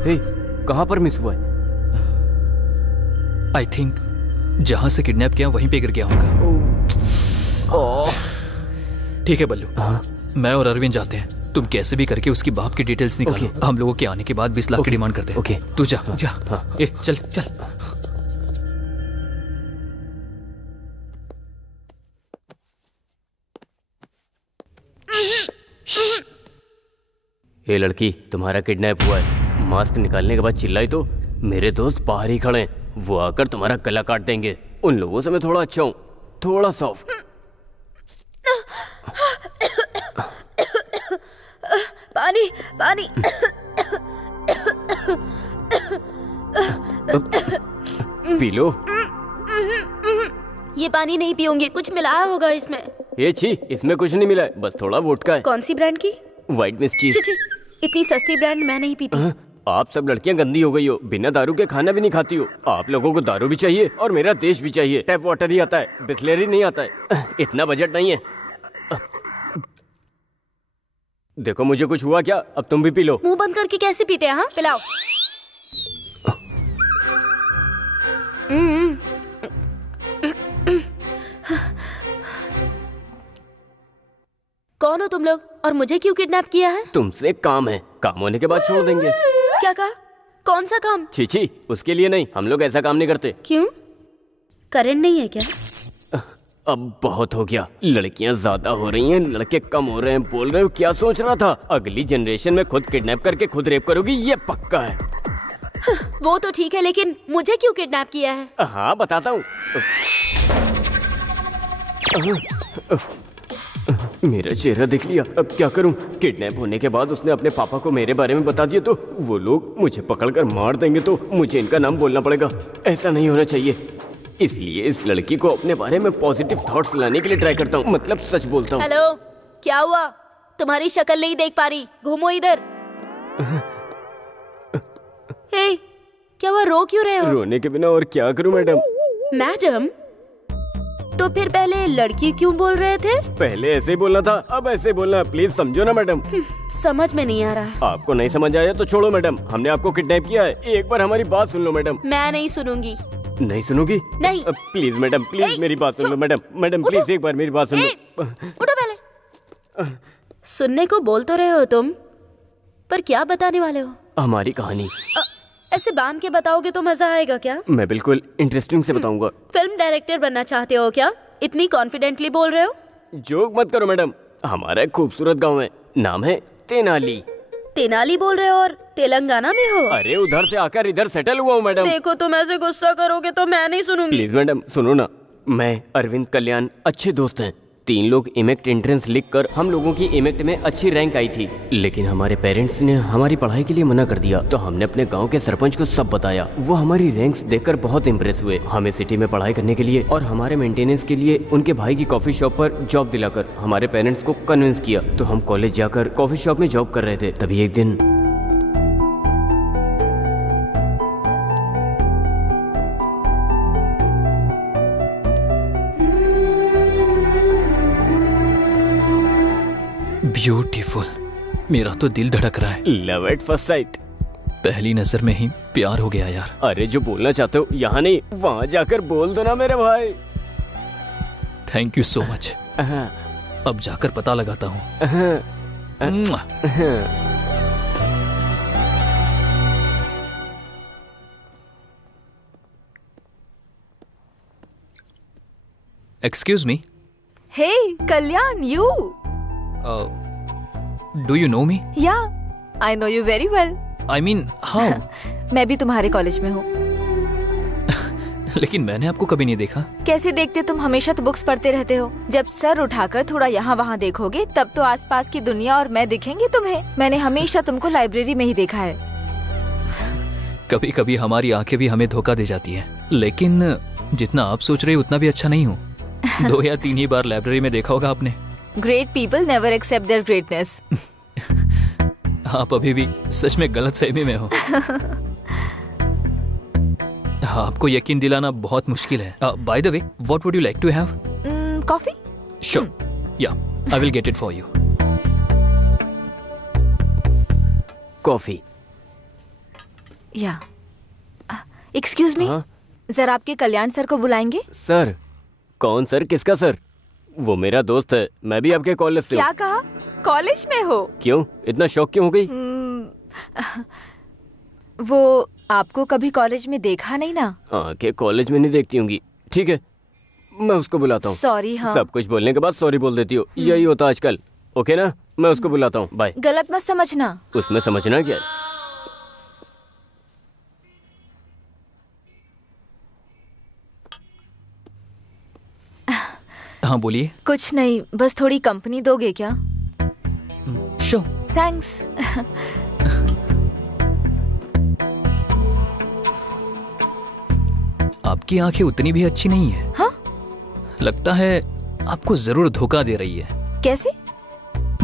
हे, कहाँ पर मिस हुआ है? आई थिंक जहां से किडनैप किया वहीं पे गिर गया होगा। ठीक है बल्लू, मैं और अरविंद जाते हैं। तुम कैसे भी करके उसकी बाप की डिटेल्स निकालो। हम लोगों के आने के बाद 20 लाख की डिमांड करते हैं। ओके, तू जा जा। ए, चल चल। ये लड़की, तुम्हारा किडनैप हुआ है। मास्क निकालने के बाद चिल्लाई तो मेरे दोस्त बाहर ही खड़े हैं, वो आकर तुम्हारा गला काट देंगे। उन लोगों से मैं थोड़ा अच्छा हूँ, थोड़ा सॉफ्ट। पानी पानी। P low. ये पानी नहीं पीऊंगी, कुछ मिलाया होगा इसमें। ये छी, इसमें कुछ नहीं मिला है, बस थोड़ा वोडका है। कौन सी ब्रांड की? व्हाइट मिस चीज। इतनी सस्ती ब्रांड मैं नहीं पीती। आप सब लड़कियां गंदी हो गई हो, बिना दारू के खाना भी नहीं खाती हो। आप लोगों को दारू भी चाहिए और मेरा देश भी चाहिए। टैप वाटर ही आता है, बिस्लेरी नहीं आता है। इतना बजट नहीं है। देखो मुझे कुछ हुआ क्या? अब तुम भी पी लो। मुंह बंद करके कैसे पीते हैं? हाँ, पिलाओ। कौन हो तुम लोग और मुझे क्यों किडनैप किया है? तुमसे काम है, काम होने के बाद छोड़ देंगे। क्या कहा? कौन सा काम? छी, उसके लिए नहीं, हम लोग ऐसा काम नहीं करते। क्यों? करंट नहीं है क्या? अब बहुत हो गया। लड़कियां ज्यादा हो रही हैं, लड़के कम हो रहे हैं। बोल रहे हो क्या सोच रहा था? अगली जनरेशन में खुद किडनैप करके खुद रेप करोगी, ये पक्का है। वो तो ठीक है, लेकिन मुझे क्यों किडनैप किया है? हाँ बताता हूँ। मेरा चेहरा देख लिया, अब क्या करूं? किडनैप होने के बाद उसने अपने पापा को मेरे बारे में बता दिया तो वो लोग मुझे पकड़कर मार देंगे, तो मुझे इनका नाम बोलना पड़ेगा। ऐसा नहीं होना चाहिए, इसलिए इस लड़की को अपने बारे में पॉजिटिव थॉट्स लाने के लिए ट्राई करता हूँ, मतलब सच बोलता हूँ। हेलो, क्या हुआ? तुम्हारी शक्ल नहीं देख पा रही, घूमो इधर। हे, क्या हुआ? रो क्यों रहे हो? रोने के बिना और क्या करूं मैडम? मैडम? तो फिर पहले लड़की क्यों बोल रहे थे? पहले ऐसे ही बोलना था, अब ऐसे बोलना। प्लीज समझो ना मैडम। समझ में नहीं आ रहा। आपको नहीं समझ आया तो छोड़ो मैडम, हमने आपको किडनैप किया है। एक बार हमारी बात सुन लो मैडम। मैं नहीं सुनूंगी। नहीं सुनोगी? नहीं। प्लीज मैडम, प्लीज मेरी बात सुन लो मैडम। मैडम प्लीज एक बार मेरी बात सुन लो। उठो पहले। सुनने को बोल तो रहे हो तुम, पर क्या बताने वाले हो? हमारी कहानी। ऐसे बांध के बताओगे तो मजा आएगा क्या? मैं बिल्कुल इंटरेस्टिंग से बताऊंगा। फिल्म डायरेक्टर बनना चाहते हो क्या? इतनी कॉन्फिडेंटली बोल रहे हो। जोक मत करो मैडम। हमारा एक खूबसूरत गांव है, नाम है तेनाली। तेनाली बोल रहे हो और तेलंगाना में हो? अरे उधर से आकर इधर सेटल हुआ हूँ मैडम। देखो तुम ऐसे गुस्सा करोगे तो मैं नहीं सुनूंगी। प्लीज मैडम सुनो ना, मैं अरविंद कल्याण अच्छे दोस्त हैं। 3 लोग इमेक्ट एंट्रेंस लिखकर हम लोगों की इमेक्ट में अच्छी रैंक आई थी, लेकिन हमारे पेरेंट्स ने हमारी पढ़ाई के लिए मना कर दिया। तो हमने अपने गांव के सरपंच को सब बताया। वो हमारी रैंक्स देखकर बहुत इम्प्रेस हुए। हमें सिटी में पढ़ाई करने के लिए और हमारे मेंटेनेंस के लिए उनके भाई की कॉफी शॉप पर जॉब दिलाकर हमारे पेरेंट्स को कन्विंस किया। तो हम कॉलेज जाकर कॉफी शॉप में जॉब कर रहे थे, तभी एक दिन ब्यूटीफुल। मेरा तो दिल धड़क रहा है। Love at first sight. पहली नजर में ही प्यार हो गया यार। अरे जो बोलना चाहते हो यहाँ नहीं, वहाँ जाकर बोल दो ना मेरे भाई। Thank you so much. अब जाकर पता लगाता हूँ। Excuse me. Hey, Kalyan, you. Do you know me? Yeah, I know you very well. I mean, how? मैं भी तुम्हारे कॉलेज में हूँ। लेकिन मैंने आपको कभी नहीं देखा। कैसे देखते, तुम हमेशा तो बुक्स पढ़ते रहते हो। जब सर उठाकर थोड़ा यहाँ वहाँ देखोगे तब तो आसपास की दुनिया और मैं दिखेंगे तुम्हें। मैंने हमेशा तुमको लाइब्रेरी में ही देखा है। कभी कभी हमारी आंखें भी हमें धोखा दे जाती हैं, लेकिन जितना आप सोच रहे हो उतना भी अच्छा नहीं हूँ। 2 या 3 ही बार लाइब्रेरी में देखा होगा आपने। Great people never accept their greatness. आप अभी भी सच में गलत फहमी में हो। आपको यकीन दिलाना बहुत मुश्किल है। By the way, what would you like to have? Coffee? Sure, yeah I will get it for you. Coffee. Yeah excuse me, जरा आपके कल्याण सर को बुलाएंगे। सर? कौन सर? किसका सर? वो मेरा दोस्त है, मैं भी आपके कॉलेज से। क्या कहा? कॉलेज में हो? क्यों इतना शौक क्यों हो गई? वो आपको कभी कॉलेज में देखा नहीं ना? आंखें कॉलेज में नहीं देखती होंगी। ठीक है, मैं उसको बुलाता हूँ। सॉरी। हाँ, सब कुछ बोलने के बाद सॉरी बोल देती हो, यही होता आजकल। ओके ना, मैं उसको बुलाता हूँ। बाय। गलत मत समझना। उसमें समझना क्या है? हाँ बोलिए। कुछ नहीं, बस थोड़ी कंपनी दोगे क्या? श्योर। थैंक्स। आपकी आंखें उतनी भी अच्छी नहीं है। हाँ? लगता है आपको जरूर धोखा दे रही है। कैसे?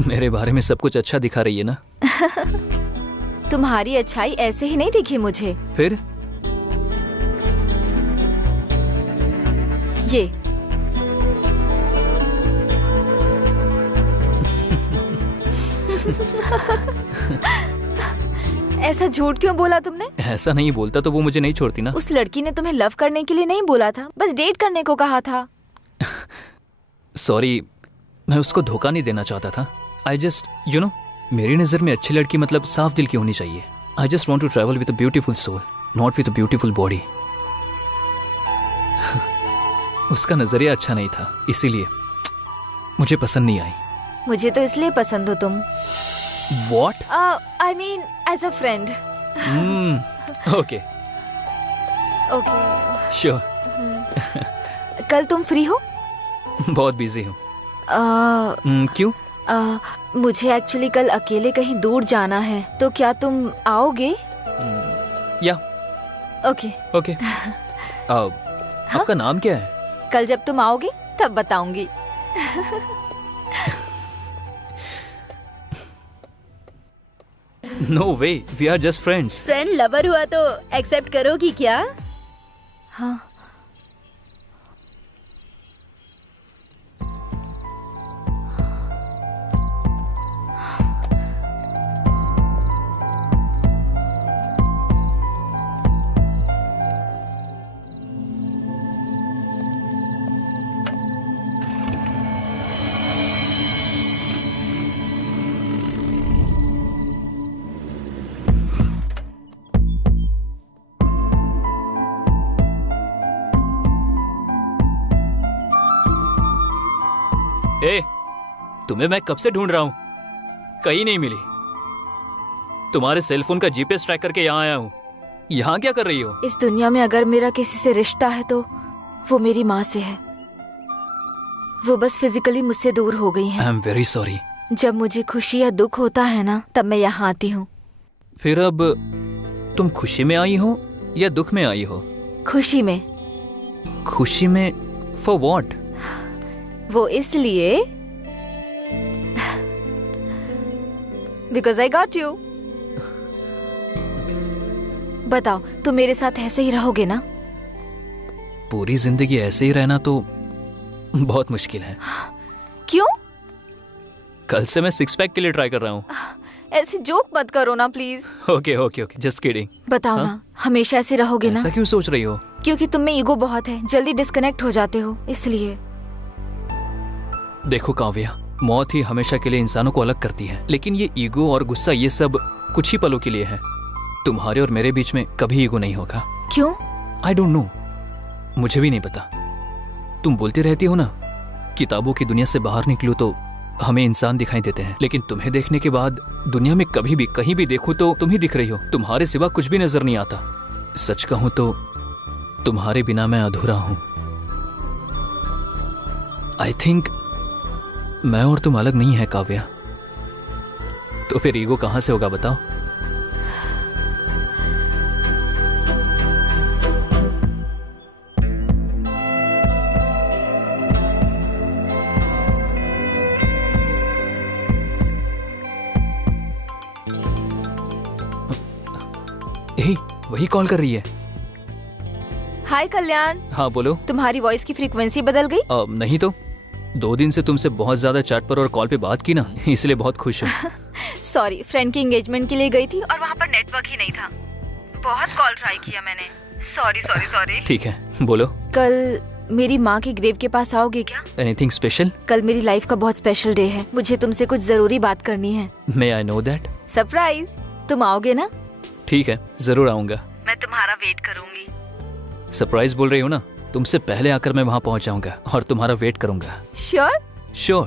मेरे बारे में सब कुछ अच्छा दिखा रही है ना। तुम्हारी अच्छाई ऐसे ही नहीं दिखी मुझे। फिर? ये ऐसा झूठ क्यों बोला तुमने? ऐसा नहीं बोलता तो वो मुझे नहीं छोड़ती ना। उस लड़की ने तुम्हें लव करने के लिए नहीं बोला था, बस डेट करने को कहा था। सॉरी, मैं उसको धोखा नहीं देना चाहता था। आई जस्ट यू नो, मेरी नजर में अच्छी लड़की मतलब साफ दिल की होनी चाहिए। I just want to travel with a beautiful soul, not with a beautiful body. उसका नजरिया अच्छा नहीं था, इसीलिए मुझे पसंद नहीं आई। मुझे तो इसलिए पसंद हो तुम। What? I mean as a friend. Okay. Okay. Sure. कल तुम फ्री हो? बहुत बिजी हूँ। क्यों? मुझे एक्चुअली कल अकेले कहीं दूर जाना है, तो क्या तुम आओगे? या। ओके। ओके। आपका नाम क्या है? कल जब तुम आओगे तब बताऊंगी। No way, we are just friends. Friend lover हुआ तो एक्सेप्ट करोगी क्या? हाँ। ए, तुम्हें मैं कब से ढूंढ रहा हूं, कहीं नहीं मिली। तुम्हारे सेलफोन का जीपीएस ट्रैक करके यहाँ आया हूँ। यहाँ क्या कर रही हो? इस दुनिया में अगर मेरा किसी से रिश्ता है तो वो मेरी माँ से है। वो बस फिजिकली मुझसे दूर हो गई हैं। I am very sorry. जब मुझे खुशी या दुख होता है ना, तब मैं यहाँ आती हूँ। फिर अब तुम खुशी में आई हो या दुख में आई हो? खुशी में। खुशी में? For what? वो इसलिए बिकॉज आई गॉट यू। बताओ, तुम मेरे साथ ऐसे ही रहोगे ना? पूरी जिंदगी ऐसे ही रहना तो बहुत मुश्किल है। क्यों? कल से मैं 6 पैक के लिए ट्राई कर रहा हूँ। ऐसे जोक मत करो ना please. Okay okay okay, just kidding. बताओ ना, हमेशा ऐसे रहोगे ना? ऐसा क्यों सोच रही हो? क्योंकि तुम में ईगो बहुत है, जल्दी डिस्कनेक्ट हो जाते हो इसलिए। देखो काव्या, मौत ही हमेशा के लिए इंसानों को अलग करती है, लेकिन ये ईगो और गुस्सा ये सब कुछ ही पलों के लिए है। तुम्हारे और मेरे बीच में कभी ईगो नहीं होगा। क्यों? आई डोंट नो, मुझे भी नहीं पता। तुम बोलती रहती हो ना, किताबों की दुनिया से बाहर निकलो तो हमें इंसान दिखाई देते हैं, लेकिन तुम्हें देखने के बाद दुनिया में कभी भी कहीं भी देखूं तो तुम ही दिख रही हो। तुम्हारे सिवा कुछ भी नजर नहीं आता। सच कहूं तो तुम्हारे बिना मैं अधूरा हूं। आई थिंक मैं और तुम अलग नहीं है काव्या। तो फिर ईगो कहां से होगा बताओ? वही कॉल कर रही है। हाय कल्याण। हाँ बोलो। तुम्हारी वॉइस की फ्रीक्वेंसी बदल गई? नहीं तो 2 दिन से तुमसे बहुत ज्यादा चैट पर और कॉल पे बात की ना, इसलिए बहुत खुश हूँ। सॉरी, फ्रेंड की एंगेजमेंट के लिए गई थी और वहाँ पर नेटवर्क ही नहीं था। बहुत कॉल ट्राई किया मैंने। Sorry sorry sorry. ठीक है, बोलो। कल मेरी माँ के ग्रेव के पास आओगे क्या? Anything special? कल मेरी लाइफ का बहुत स्पेशल डे है, मुझे तुमसे कुछ जरूरी बात करनी है। मे आई नो दैट? सरप्राइज। तुम आओगे ना? ठीक है, जरूर आऊंगा। मैं तुम्हारा वेट करूंगी। सरप्राइज बोल रही हो ना, तुमसे पहले आकर मैं वहाँ पहुँच जाऊंगा और तुम्हारा वेट करूंगा। Sure? Sure.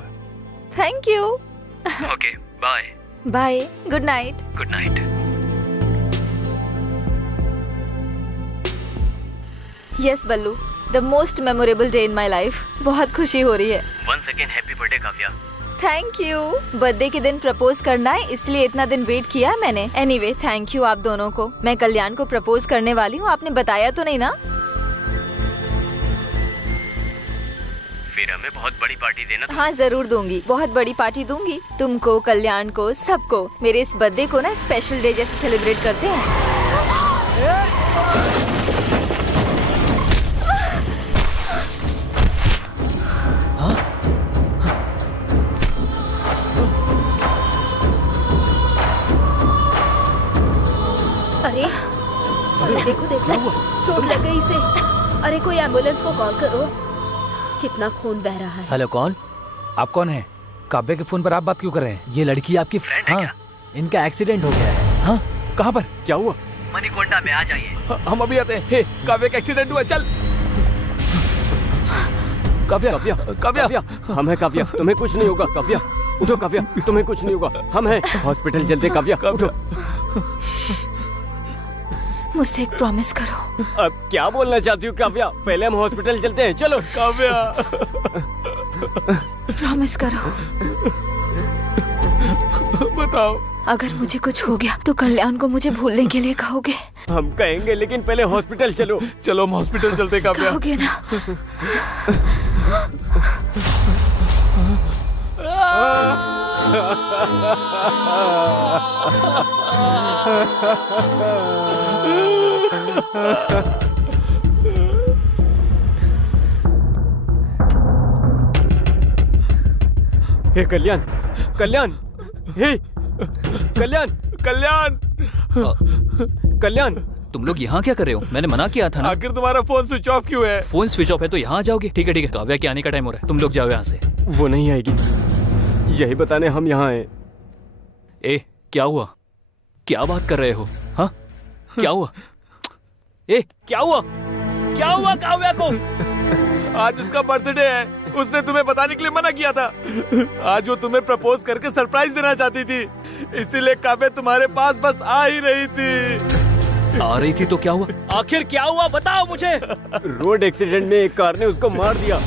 Thank you. Okay, bye. Bye, good night. Good night. Yes Ballu, the most memorable day in my life. बहुत खुशी हो रही है। Once again happy birthday Kavya. Thank you. Birthday के दिन प्रपोज करना है, इसलिए इतना दिन वेट किया है मैंने। एनीवे, थैंक यू आप दोनों को। मैं कल्याण को प्रपोज करने वाली हूँ, आपने बताया तो नहीं ना? फिर हमें बहुत बड़ी पार्टी देना। हाँ जरूर दूंगी, बहुत बड़ी पार्टी दूंगी। तुमको, कल्याण को, सबको। मेरे इस बर्थडे को ना स्पेशल डे जैसे सेलिब्रेट करते हैं। अरे देखो देखो, चोट लग गई इसे। अरे कोई एम्बुलेंस को कॉल करो। कितना खून बह रहा है। हेलो, कौन? आप कौन है? काव्या के फोन पर आप बात क्यों कर रहे हैं? ये लड़की आपकी फ्रेंड है क्या? इनका एक्सीडेंट हो गया है। हाँ, कहाँ पर? क्या हुआ? मणिकोंडा में, आ जाइए। हम अभी आते हैं। हे, काव्या का एक्सीडेंट हुआ, चल। काव्या, काव्या, काव्या, काव्या, हम हैं काव्या, तुम्हें कुछ नहीं होगा। काव्या उठो, काव्या तुम्हें कुछ नहीं होगा, हम हैं। हॉस्पिटल चलते। काव्या उठो। मुझसे एक प्रॉमिस करो। अब क्या बोलना चाहती हो काव्या? पहले हम हॉस्पिटल चलते हैं, चलो। काव्या प्रॉमिस करो। बताओ। अगर मुझे कुछ हो गया तो कल्याण को मुझे भूलने के लिए कहोगे? हम कहेंगे, लेकिन पहले हॉस्पिटल चलो। चलो हम हॉस्पिटल चलते काव्या। कहोगे ना? हे कल्याण, कल्याण, हे कल्याण, कल्याण, कल्याण, तुम लोग यहाँ क्या कर रहे हो? मैंने मना किया था ना। आखिर तुम्हारा फोन स्विच ऑफ क्यों है? फोन स्विच ऑफ है तो यहाँ आ जाओगे। ठीक है ठीक है, काव्या के आने का टाइम हो रहा है, तुम लोग जाओ यहाँ से। वो नहीं आएगी, यही बताने हम यहाँ आए। ए, क्या हुआ? क्या बात कर रहे हो? हाँ, क्या हुआ? ए, क्या हुआ? क्या हुआ काव्या को? आज उसका बर्थडे है, उसने तुम्हें बताने के लिए मना किया था। आज वो तुम्हें प्रपोज करके सरप्राइज देना चाहती थी, इसीलिए काव्या तुम्हारे पास बस आ ही रही थी। आ रही थी तो क्या हुआ? आखिर क्या हुआ बताओ मुझे। रोड एक्सीडेंट में एक कार ने उसको मार दिया।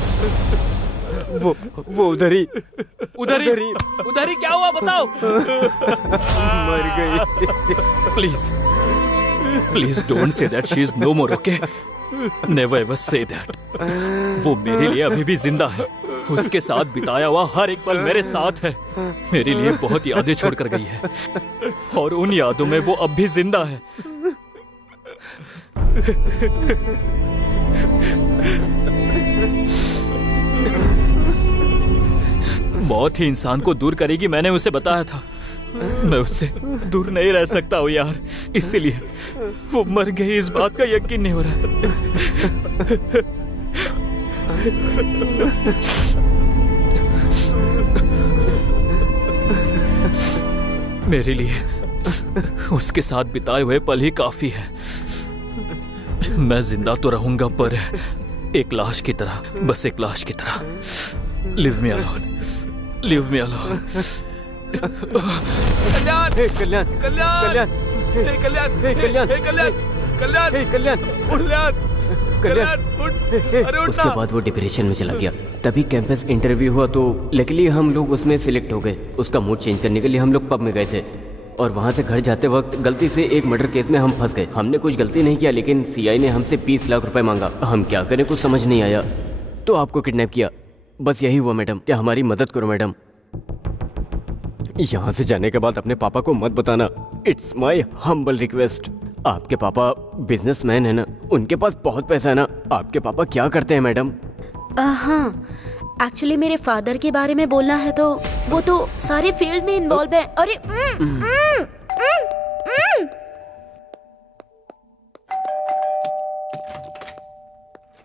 वो उधर ही क्या हुआ बताओ। मर गई। Please don't say that, she is no more, okay? Never ever say that. वो मेरे लिए अभी भी जिंदा है, उसके साथ बिताया हुआ हर एक पल मेरे साथ है। मेरे लिए बहुत यादें छोड़कर गई है और उन यादों में वो अब भी जिंदा है। मौत ही इंसान को दूर करेगी, मैंने उसे बताया था। मैं उससे दूर नहीं रह सकता हूँ यार, इसीलिए वो मर गई इस बात का यकीन नहीं हो रहा है। मेरे लिए उसके साथ बिताए हुए पल ही काफी है। मैं जिंदा तो रहूंगा पर एक लाश की तरह, बस एक लाश की तरह। Leave me alone, leave me alone. Kalyan, Kalyan, Kalyan, Kalyan, Kalyan, Kalyan, Kalyan, Kalyan, Kalyan, अरे उठ। उसके बाद वो डिप्रेशन में चला गया। तभी कैंपस इंटरव्यू हुआ तो लकीली हम लोग उसमें सिलेक्ट हो गए। उसका मूड चेंज करने के लिए हम लोग पब में गए थे और वहाँ से घर जाते वक्त गलती से एक मर्डर केस में हम फंस गए। हमने कुछ गलती नहीं किया लेकिन सीआई ने हमसे 20 लाख रुपए मांगा। हम क्या करें कुछ समझ नहीं आया तो आपको किडनैप किया। बस यही हुआ मैडम, क्या हमारी मदद करो मैडम। यहाँ से जाने के बाद अपने पापा को मत बताना, इट्स माई हम्बल रिक्वेस्ट। आपके पापा बिजनेसमैन है ना, उनके पास बहुत पैसा है ना। आपके पापा क्या करते हैं मैडम? हाँ, एक्चुअली मेरे फादर के बारे में बोलना है तो वो तो सारे फील्ड में इन्वॉल्व है। अरे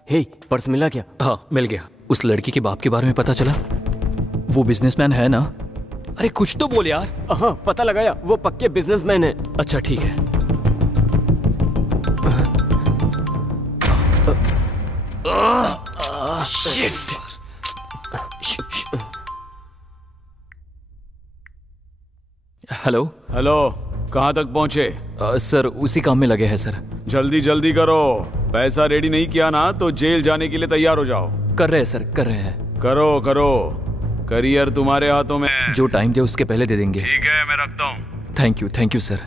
हे, पर्स मिला क्या? हाँ मिल गया। उस लड़की के बाप के बारे में पता चला? वो बिजनेसमैन है ना? अरे कुछ तो बोल यार। हाँ पता लगाया, वो पक्के बिजनेसमैन है। अच्छा ठीक है। हेलो हेलो, कहाँ तक पहुँचे? सर उसी काम में लगे हैं सर। जल्दी जल्दी करो, पैसा रेडी नहीं किया ना तो जेल जाने के लिए तैयार हो जाओ। कर रहे हैं सर, कर रहे हैं। करो करो, करियर तुम्हारे हाथों में। जो टाइम दे उसके पहले दे देंगे। ठीक है, मैं रखता हूँ। Thank you sir.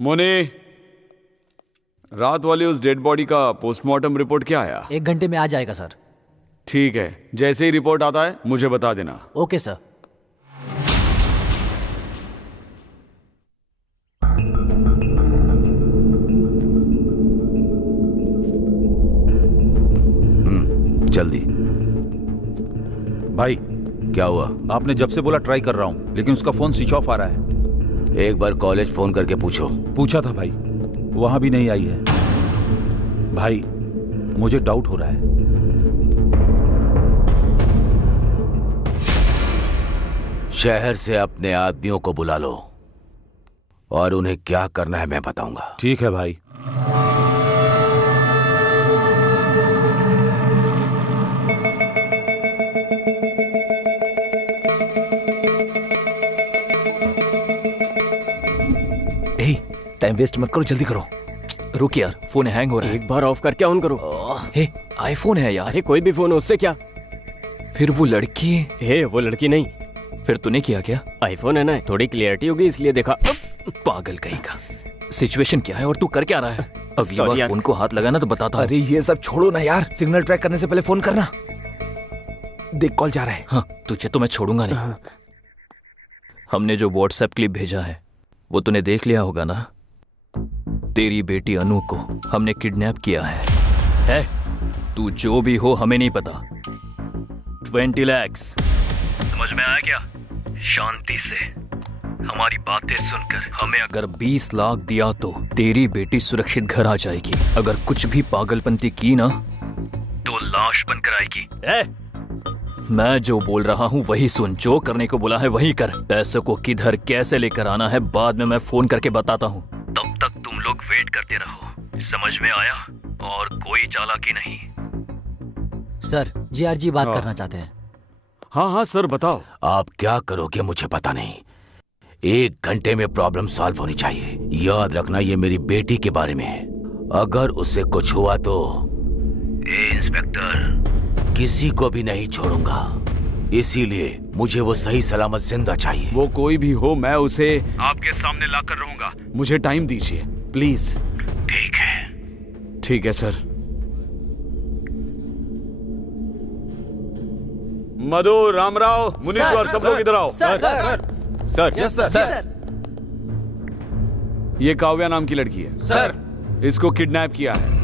मुनी, रात वाली उस डेड बॉडी का पोस्टमार्टम रिपोर्ट क्या आया? 1 घंटे में आ जाएगा सर। ठीक है, जैसे ही रिपोर्ट आता है मुझे बता देना। Okay sir. जल्दी। भाई क्या हुआ? आपने जब से बोला ट्राई कर रहा हूं, लेकिन उसका फोन स्विच ऑफ आ रहा है। एक बार कॉलेज फोन करके पूछो। पूछा था भाई, वहां भी नहीं आई है। भाई मुझे डाउट हो रहा है। शहर से अपने आदमियों को बुला लो और उन्हें क्या करना है मैं बताऊंगा। ठीक है भाई। टाइम वेस्ट मत करो, जल्दी करो। रुक यार, फोन हैंग हो रहा है। एक बार ऑफ करके ऑन करो। हे, आईफोन है यार। अरे कोई भी फोन हो, उससे क्या? फिर वो लड़की? हे, वो लड़की नहीं। फिर तूने किया क्या? आईफोन है ना, थोड़ी क्लियरिटी होगी इसलिए देखा। पागल कहीं का। सिचुएशन क्या है और तू कर क्या रहा है? अगली बार फोन को हाथ लगाना तो बताता हूं। अरे ये सब छोड़ो ना यार, सिग्नल ट्रैक करने से पहले फोन करना। देख कॉल जा रहा है। हाँ, तुझे तो मैं छोड़ूंगा नहीं। हमने जो व्हाट्सएप क्लिप भेजा है वो तूने देख लिया होगा ना? तेरी बेटी अनु को हमने किडनैप किया है? तू जो भी हो हमें नहीं पता। 20 लाख। समझ में आया क्या? शांति से हमारी बातें सुनकर हमें अगर 20 लाख दिया तो तेरी बेटी सुरक्षित घर आ जाएगी। अगर कुछ भी पागलपंती की ना तो लाश बनकर आएगी। मैं जो बोल रहा हूँ वही सुन, जो करने को बोला है वही कर। पैसों को किधर कैसे लेकर आना है बाद में मैं फोन करके बताता हूँ। तब तक तुम लोग वेट करते रहो, समझ में आया? और कोई चालाकी नहीं। सर, जीआरजी बात करना चाहते हैं। हाँ सर बताओ। आप क्या करोगे मुझे पता नहीं। 1 घंटे में प्रॉब्लम सॉल्व होनी चाहिए। याद रखना ये मेरी बेटी के बारे में है। अगर उससे कुछ हुआ तो इंस्पेक्टर किसी को भी नहीं छोड़ूंगा। इसीलिए मुझे वो सही सलामत जिंदा चाहिए। वो कोई भी हो, मैं उसे आपके सामने लाकर रहूंगा। मुझे टाइम दीजिए प्लीज। ठीक है। ठीक है सर। मधु, रामराव, मुनीश्वर, सब लोग इधर आओ। Sir, yes sir. ये काव्या नाम की लड़की है। सर, इसको किडनैप किया है।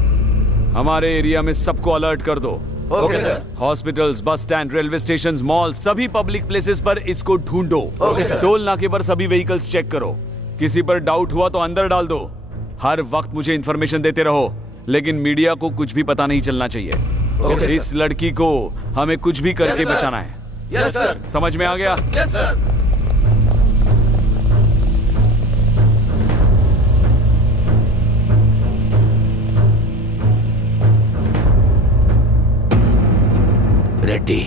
हमारे एरिया में सबको अलर्ट कर दो। Okay sir. Hospitals, bus stand, railway station, mall, सभी पब्लिक प्लेसेस पर इसको ढूंढो। Okay sir. टोल नाके पर सभी व्हीकल्स चेक करो। किसी पर डाउट हुआ तो अंदर डाल दो। हर वक्त मुझे इंफॉर्मेशन देते रहो, लेकिन मीडिया को कुछ भी पता नहीं चलना चाहिए। इस लड़की को हमें कुछ भी करके बचाना है। Yes sir. समझ में आ गया? Yes sir. रेड्डी,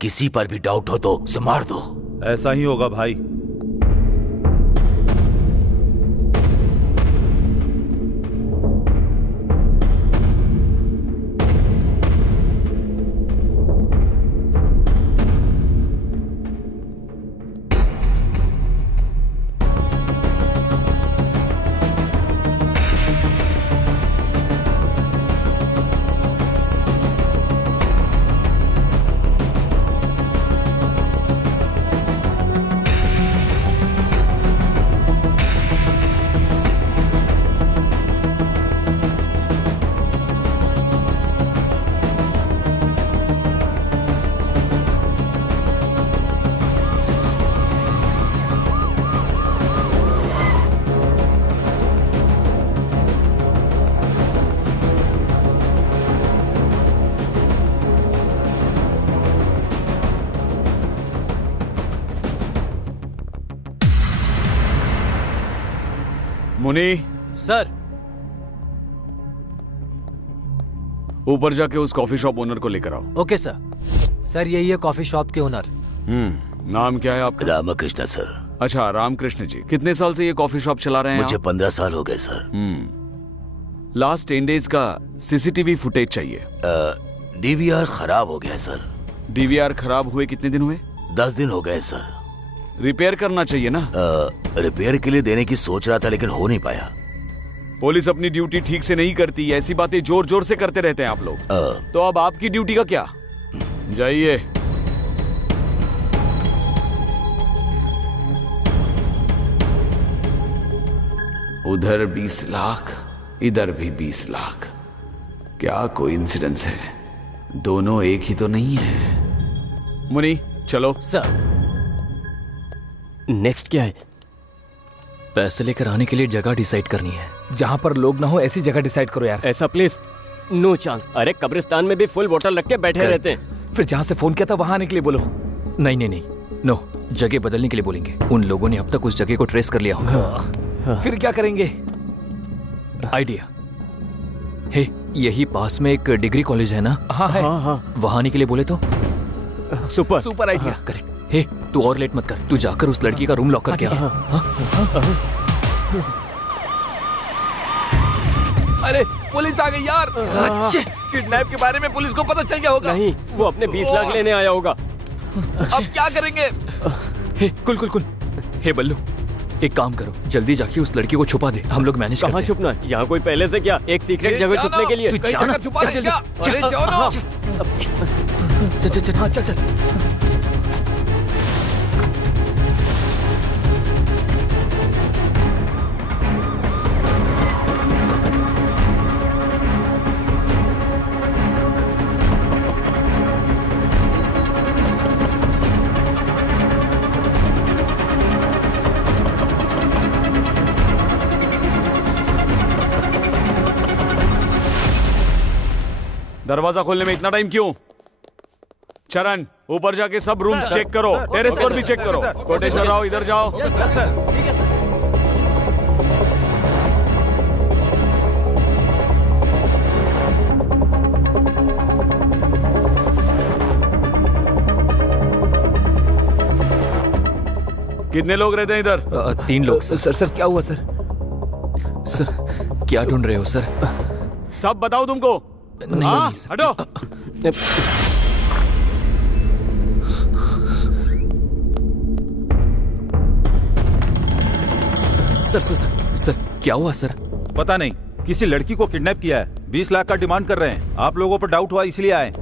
किसी पर भी डाउट हो तो उसे मार दो। ऐसा ही होगा भाई। मुनी सर। ऊपर जाके उस कॉफी शॉप ओनर को लेकर आओ। Okay sir. सर यही है कॉफी शॉप के ओनर। नाम क्या है आपका? रामकृष्ण सर। अच्छा, रामकृष्ण जी। कितने साल से ये कॉफी शॉप चला रहे हैं? मुझे 15 साल हो गए सर। लास्ट 10 डेज का सीसीटीवी फुटेज चाहिए। डीवीआर खराब हो गया सर। डीवीआर खराब हुए कितने दिन हुए? 10 दिन हो गए सर। रिपेयर करना चाहिए ना? रिपेयर के लिए देने की सोच रहा था, लेकिन हो नहीं पाया। पुलिस अपनी ड्यूटी ठीक से नहीं करती, ऐसी बातें जोर जोर से करते रहते हैं आप लोग। तो अब आपकी ड्यूटी का क्या? जाइए। उधर 20 लाख, इधर भी 20 लाख। क्या कोइंसिडेंस है? दोनों एक ही तो नहीं है। मुनी चलो। सर। नेक्स्ट क्या है? पैसे लेकर आने के लिए जगह डिसाइड करनी है। जहाँ पर लोग ना हो ऐसी जगह डिसाइड करो यार। ऐसा प्लीज नो चांस। अरे कब्रिस्तान में भी फुल बोतल रख के बैठे रहते हैं। फिर जहाँ से फोन किया था वहां आने के लिए बोलो। नहीं नहीं नहीं, नो, जगह बदलने के लिए बोलेंगे। उन लोगों ने अब तक उस जगह को ट्रेस कर लिया होगा। फिर क्या करेंगे? आइडिया हे, यही पास में एक डिग्री कॉलेज है ना? हाँ है। वहां आने के लिए बोले तो सुपर आइडिया। करेक्ट। हे, तू और लेट मत कर, तू जाकर उस लड़की का रूम लॉक करके आ। अरे पुलिस आ गई यार। किडनैप के बारे में पुलिस को पता चल गया होगा। नहीं, वो अपने 20 लाख लेने आया होगा। अब क्या करेंगे? हे कुल कुल कुल, हे बल्लू, एक काम करो, जल्दी जाके उस लड़की को छुपा दे। हम लोग मैनेज करते हैं। कहाँ छुपना? यहाँ कोई पहले से क्या एक सीक्रेट जगह छुपने के लिए? तू जाना, छुपा दे क्या? अरे जाओ ना। चल चल चल चल। दरवाजा खोलने में इतना टाइम क्यों? चरण, ऊपर जाके सब रूम्स चेक करो, टेरेस पर भी चेक करो। कोटेश्वर राव, इधर जाओ। कितने लोग रहते हैं इधर? 3 लोग। सर क्या हुआ सर? सर क्या ढूंढ रहे हो सर? सब बताओ तुमको। नहीं सर। हटो। सर सर सर सर क्या हुआ सर? पता नहीं, किसी लड़की को किडनैप किया है। 20 लाख का डिमांड कर रहे हैं। आप लोगों पर डाउट हुआ इसलिए आए।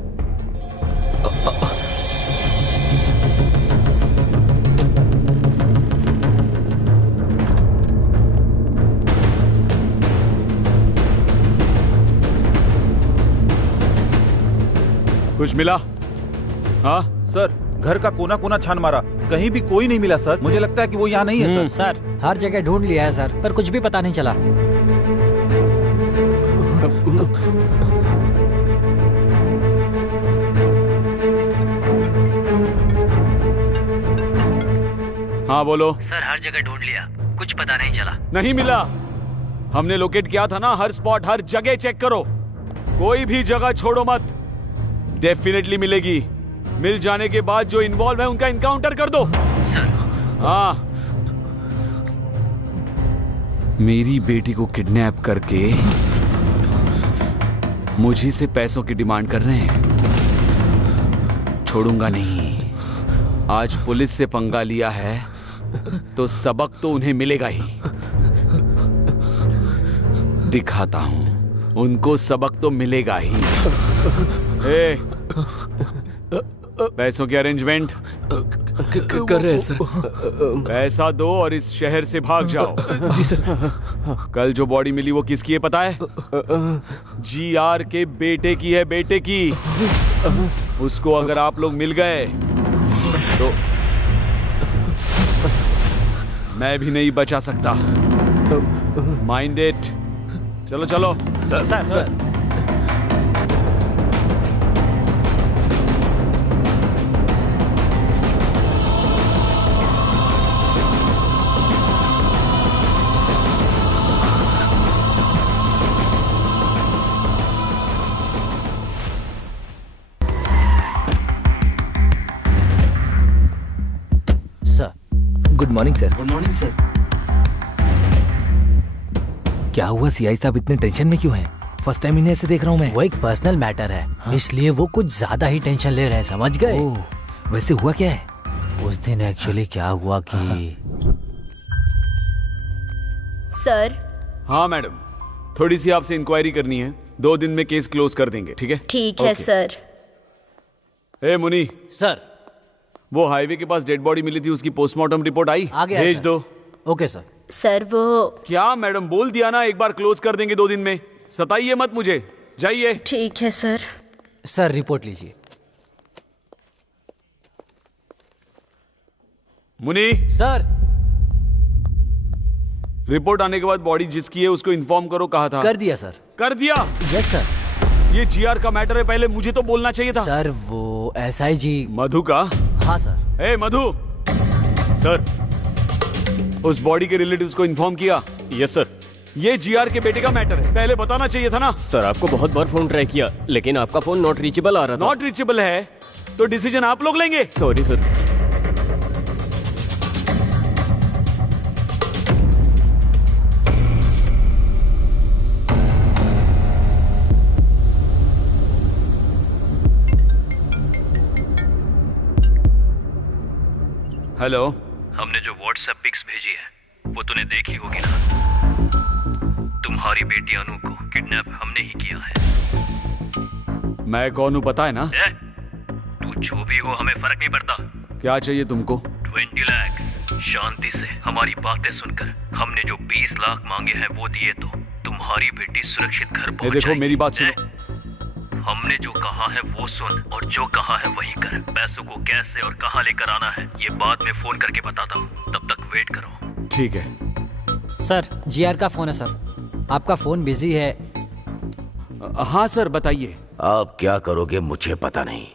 कुछ मिला? हाँ सर, घर का कोना कोना छान मारा, कहीं भी कोई नहीं मिला सर। मुझे लगता है कि वो यहाँ नहीं है सर। सर हर जगह ढूंढ लिया है सर, पर कुछ भी पता नहीं चला। हाँ बोलो। सर हर जगह ढूंढ लिया, कुछ पता नहीं चला। नहीं मिला? हमने लोकेट किया था ना, हर स्पॉट हर जगह चेक करो, कोई भी जगह छोड़ो मत। डेफिनेटली मिलेगी। मिल जाने के बाद जो इन्वॉल्व है उनका इनकाउंटर कर दो। सर। हाँ, मेरी बेटी को किडनैप करके मुझी से पैसों की डिमांड कर रहे हैं। छोड़ूंगा नहीं। आज पुलिस से पंगा लिया है तो सबक तो उन्हें मिलेगा ही। दिखाता हूं, उनको सबक तो मिलेगा ही। ए, पैसों की अरेंजमेंट कर रहे हैं सर। पैसा दो और इस शहर से भाग जाओ। जी सर। कल जो बॉडी मिली वो किसकी है पता है? जीआर के बेटे की है, बेटे की। उसको अगर आप लोग मिल गए तो मैं भी नहीं बचा सकता। Mind it. चलो चलो। Sir sir sir. Good morning sir. Good morning sir. क्या हुआ सीआई साहब, इतने टेंशन में क्यों हैं? फर्स्ट टाइम इन्हें ऐसे देख रहा हूँ मैं। वो एक पर्सनल मैटर है। हाँ? इसलिए वो कुछ ज्यादा ही टेंशन ले रहे हैं, समझ गए? वैसे हुआ क्या है? उस दिन एक्चुअली क्या हुआ कि सर। हाँ मैडम, थोड़ी सी आपसे इंक्वायरी करनी है। 2 दिन में केस क्लोज कर देंगे, ठीक है? ठीक है सर। ए मुनी। सर। वो हाईवे के पास डेड बॉडी मिली थी, उसकी पोस्टमार्टम रिपोर्ट आई? आ गया भेज सर। दो। Okay sir. सर वो क्या मैडम, बोल दिया ना एक बार क्लोज कर देंगे 2 दिन में। सताइए मत मुझे, जाइए। ठीक है सर। सर रिपोर्ट लीजिए। मुनी। सर। रिपोर्ट आने के बाद बॉडी जिसकी है उसको इन्फॉर्म करो। कहा था? कर दिया सर। कर दिया? Yes sir. ये जीआर का मैटर है, पहले मुझे तो बोलना चाहिए था। सर वो एसआईजी मधु का? हाँ सर। ए मधु। सर, उस बॉडी के रिलेटिव्स को इन्फॉर्म किया? Yes sir. ये जीआर के बेटे का मैटर है, पहले बताना चाहिए था ना। सर आपको बहुत बार फोन ट्राई किया, लेकिन आपका फोन नॉट रीचेबल आ रहा था। नॉट रीचेबल है तो डिसीजन आप लोग लेंगे। Sorry sir. हेलो। हमने जो व्हाट्सएप पिक्स भेजी है वो तूने देखी होगी ना? तुम्हारी बेटी अनु को किडनैप हमने ही किया है। मैं कौन हूँ पता है ना? तू जो भी हो, हमें फर्क नहीं पड़ता। क्या चाहिए तुमको? 20 लाख। शांति से हमारी बातें सुनकर हमने जो 20 लाख मांगे हैं वो दिए तो तुम्हारी बेटी सुरक्षित घर पहुंच जाएगी। देखो मेरी बात सुनो। हमने जो कहा है वो सुन और जो कहा है वही कर। पैसों को कैसे और कहाँ लेकर आना है ये बाद में फोन करके बताता हूँ, तब तक वेट करो। ठीक है। सर जीआर का फोन है सर, आपका फोन बिजी है। हाँ सर बताइए। आप क्या करोगे मुझे पता नहीं।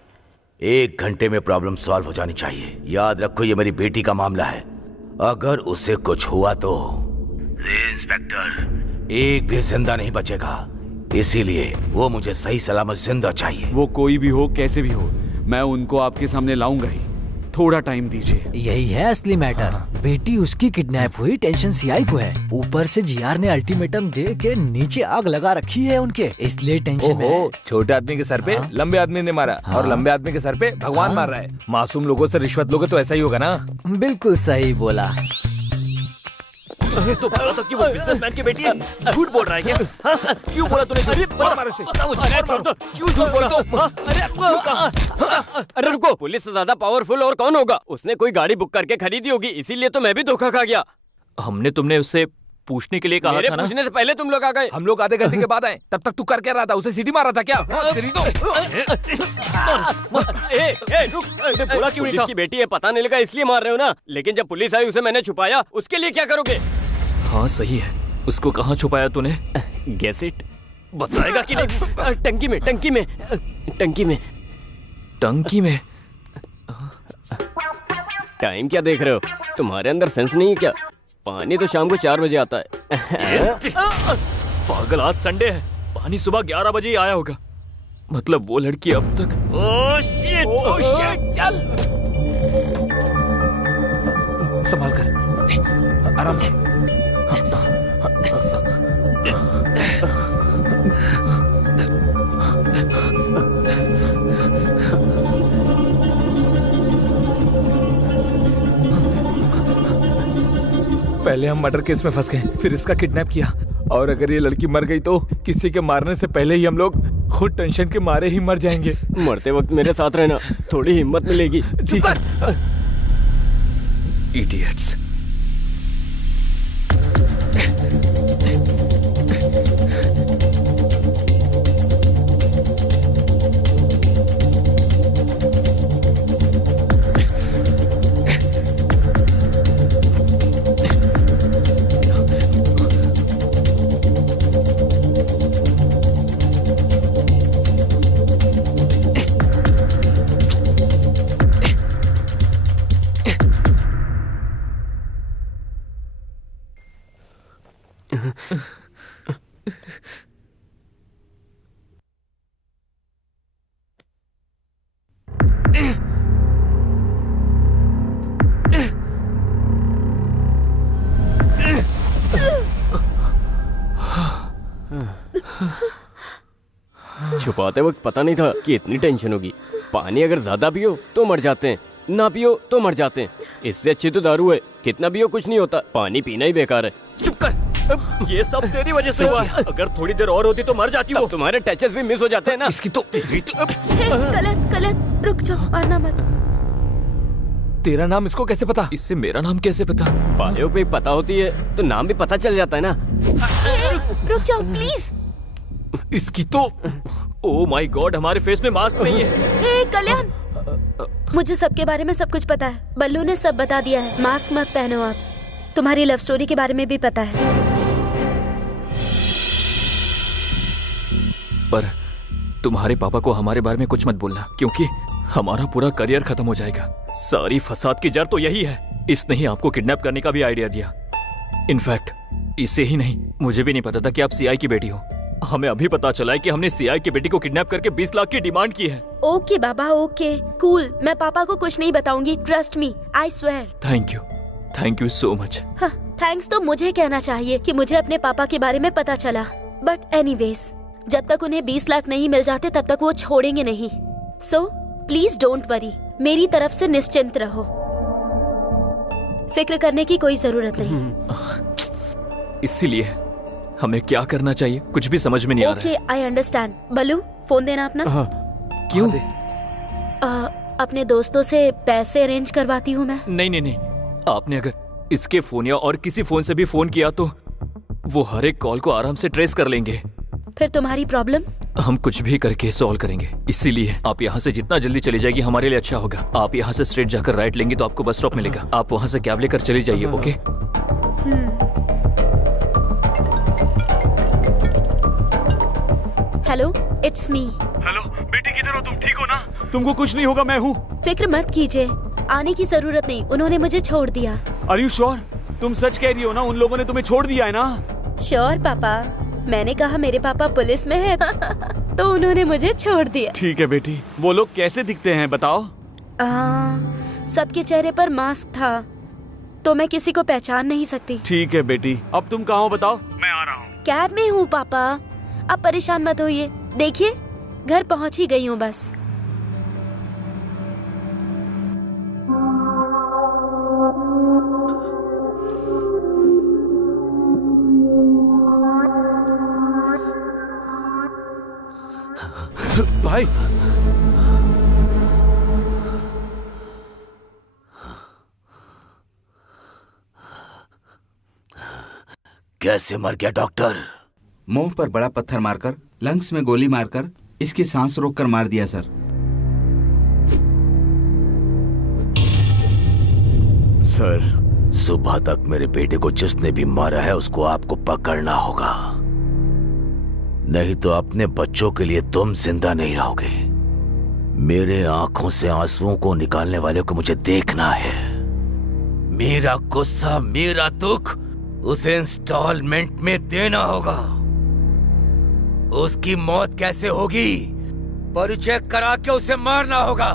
1 घंटे में प्रॉब्लम सॉल्व हो जानी चाहिए। याद रखो ये मेरी बेटी का मामला है, अगर उसे कुछ हुआ तो इंस्पेक्टर एक भी जिंदा नहीं बचेगा। इसीलिए वो मुझे सही सलामत जिंदा चाहिए। वो कोई भी हो, कैसे भी हो, मैं उनको आपके सामने लाऊंगा ही। थोड़ा टाइम दीजिए। यही है असली मैटर। बेटी उसकी किडनैप हुई, टेंशन सीआई को है। ऊपर से जीआर ने अल्टीमेटम दे के नीचे आग लगा रखी है उनके, इसलिए टेंशन में है। छोटे आदमी के सर पे लंबे आदमी ने मारा और लंबे आदमी के सर पे भगवान मार रहा है। मासूम लोगों से रिश्वत लोगे तो ऐसा ही होगा ना? बिल्कुल सही बोला। तो बोला था कि वो बिजनेसमैन की बेटी है। झूठ बोल रहा है क्या? हाँ? क्यों बोला तूने? क्यों झूठ बोला? अरे रुको, पुलिस से ज्यादा पावरफुल और कौन होगा? उसने कोई गाड़ी बुक करके खरीदी होगी, इसीलिए तो मैं भी धोखा खा गया। हमने तुमने उससे पूछने के लिए कहा था ना। पूछने से पहले तुम लोग आ गए। हम लोग आधे घंटे के बाद आए, तब तक तू कर क्या रहा था? उसे सीटी मारा था क्या? बोला क्यों नहीं था? बेटी है, पता नहीं लगा इसलिए मार रहे हो ना। लेकिन जब पुलिस आई उसे मैंने छुपाया, उसके लिए क्या करोगे? हाँ सही है, उसको कहाँ छुपाया तूने? Guess it. बताएगा कि नहीं? टंकी में, टंकी में, टंकी में। टंकी में? टाइम क्या देख रहे हो? तुम्हारे अंदर सेंस नहीं है क्या? पानी तो शाम को 4 बजे आता है। पागल, आज संडे है, पानी सुबह 11 बजे ही आया होगा। मतलब वो लड़की अब तक। ओह शिट, चल। संभाल कर, आराम से। पहले हम मर्डर केस में फंस गए, फिर इसका किडनैप किया, और अगर ये लड़की मर गई तो किसी के मारने से पहले ही हम लोग खुद टेंशन के मारे ही मर जाएंगे। मरते वक्त मेरे साथ रहना, थोड़ी हिम्मत मिलेगी। ठीक है। इडियट्स। छुपाते वक्त पता नहीं था कि इतनी टेंशन होगी। पानी अगर ज्यादा पियो तो मर जाते हैं, ना पियो तो मर जाते हैं। इससे अच्छी तो दारू है, कितना पियो कुछ नहीं होता, पानी पीना ही बेकार है। चुप कर, ये सब तेरी वजह से हुआ है। अगर थोड़ी देर और होती तो मर जाती हो। तुम्हारे टचेस भी मिस हो जाते हैं ना। इसकी तो कलन, कलन रुक जाओ, आना मत। तेरा नाम इसको कैसे पता? इससे मेरा नाम कैसे पता? बायो पे पता होती है तो नाम भी पता चल जाता है ना। रुक जाओ प्लीज। इसकी तो ओह माय गॉड, हमारे फेस में मास्क नहीं है। हे कल्याण, मुझे सबके बारे में सब कुछ पता है। बल्लू ने सब बता दिया है। मास्क मत पहनो आप। तुम्हारी लव स्टोरी के बारे में भी पता है। पर तुम्हारे पापा को हमारे बारे में कुछ मत बोलना, क्योंकि हमारा पूरा करियर खत्म हो जाएगा। सारी फसाद की जड़ तो यही है। इसने ही आपको किडनैप करने का भी आइडिया दिया। इनफैक्ट इसे ही नहीं, मुझे भी नहीं पता था कि आप सीआई की बेटी हो। हमें अभी पता चला है कि हमने सीआई की बेटी को किडनैप करके 20 लाख की डिमांड की है। ओके बाबा, ओके कूल। मैं पापा को कुछ नहीं बताऊंगी, trust me, I swear. Thank you so much. हाँ, थैंक्स तो मुझे कहना चाहिए कि मुझे अपने पापा के बारे में पता चला। बट एनीवेज, जब तक उन्हें 20 लाख नहीं मिल जाते तब तक वो छोड़ेंगे नहीं। सो प्लीज डोंट वरी, मेरी तरफ से निश्चिंत रहो। फिक्र करने की कोई जरूरत नहीं। इसीलिए हमें क्या करना चाहिए कुछ भी समझ में नहीं आ रहा है। Okay, I understand. Ballu, phone देना अपना। क्यों? अपने दोस्तों से पैसे अरेंज करवाती हूँ मैं। नहीं, आपने अगर इसके फोन या और किसी फोन से भी फोन किया तो वो हर एक कॉल को आराम से ट्रेस कर लेंगे। फिर तुम्हारी प्रॉब्लम हम कुछ भी करके सॉल्व करेंगे। इसीलिए आप यहाँ से जितना जल्दी चली जाएगी हमारे लिए अच्छा होगा। आप यहाँ से स्ट्रेट जाकर राइट लेंगे तो आपको बस स्टॉप मिलेगा। आप वहाँ से कैब लेकर चली जाइए। Okay? Hello, it's me. Hello बेटी, किधर हो तुम? ठीक हो ना? तुमको कुछ नहीं होगा, मैं हूँ। फिक्र मत कीजिए, आने की जरूरत नहीं, उन्होंने मुझे छोड़ दिया। Are you sure? तुम सच कह रही हो ना? उन लोगों ने तुम्हें छोड़ दिया है ना? श्योर पापा, मैंने कहा मेरे पापा पुलिस में है तो उन्होंने मुझे छोड़ दिया। ठीक है बेटी। वो लोग कैसे दिखते हैं बताओ? सबके चेहरे पर मास्क था तो मैं किसी को पहचान नहीं सकती। ठीक है बेटी, अब तुम कहाँ हो बताओ? मैं आ रहा हूँ। कैब में हूँ पापा, अब परेशान मत होइए। देखिए घर पहुँच ही गई हूँ बस। भाई, कैसे मर गया डॉक्टर? मुंह पर बड़ा पत्थर मारकर, लंग्स में गोली मारकर, इसकी सांस रोककर मार दिया सर। सर, सुबह तक मेरे बेटे को जिसने भी मारा है उसको आपको पकड़ना होगा, नहीं तो अपने बच्चों के लिए तुम जिंदा नहीं रहोगे। मेरे आंखों से आंसुओं को निकालने वाले को मुझे देखना है। मेरा गुस्सा, मेरा दुख उसे इंस्टॉलमेंट में देना होगा। उसकी मौत कैसे होगी, परिचय करा के उसे मारना होगा।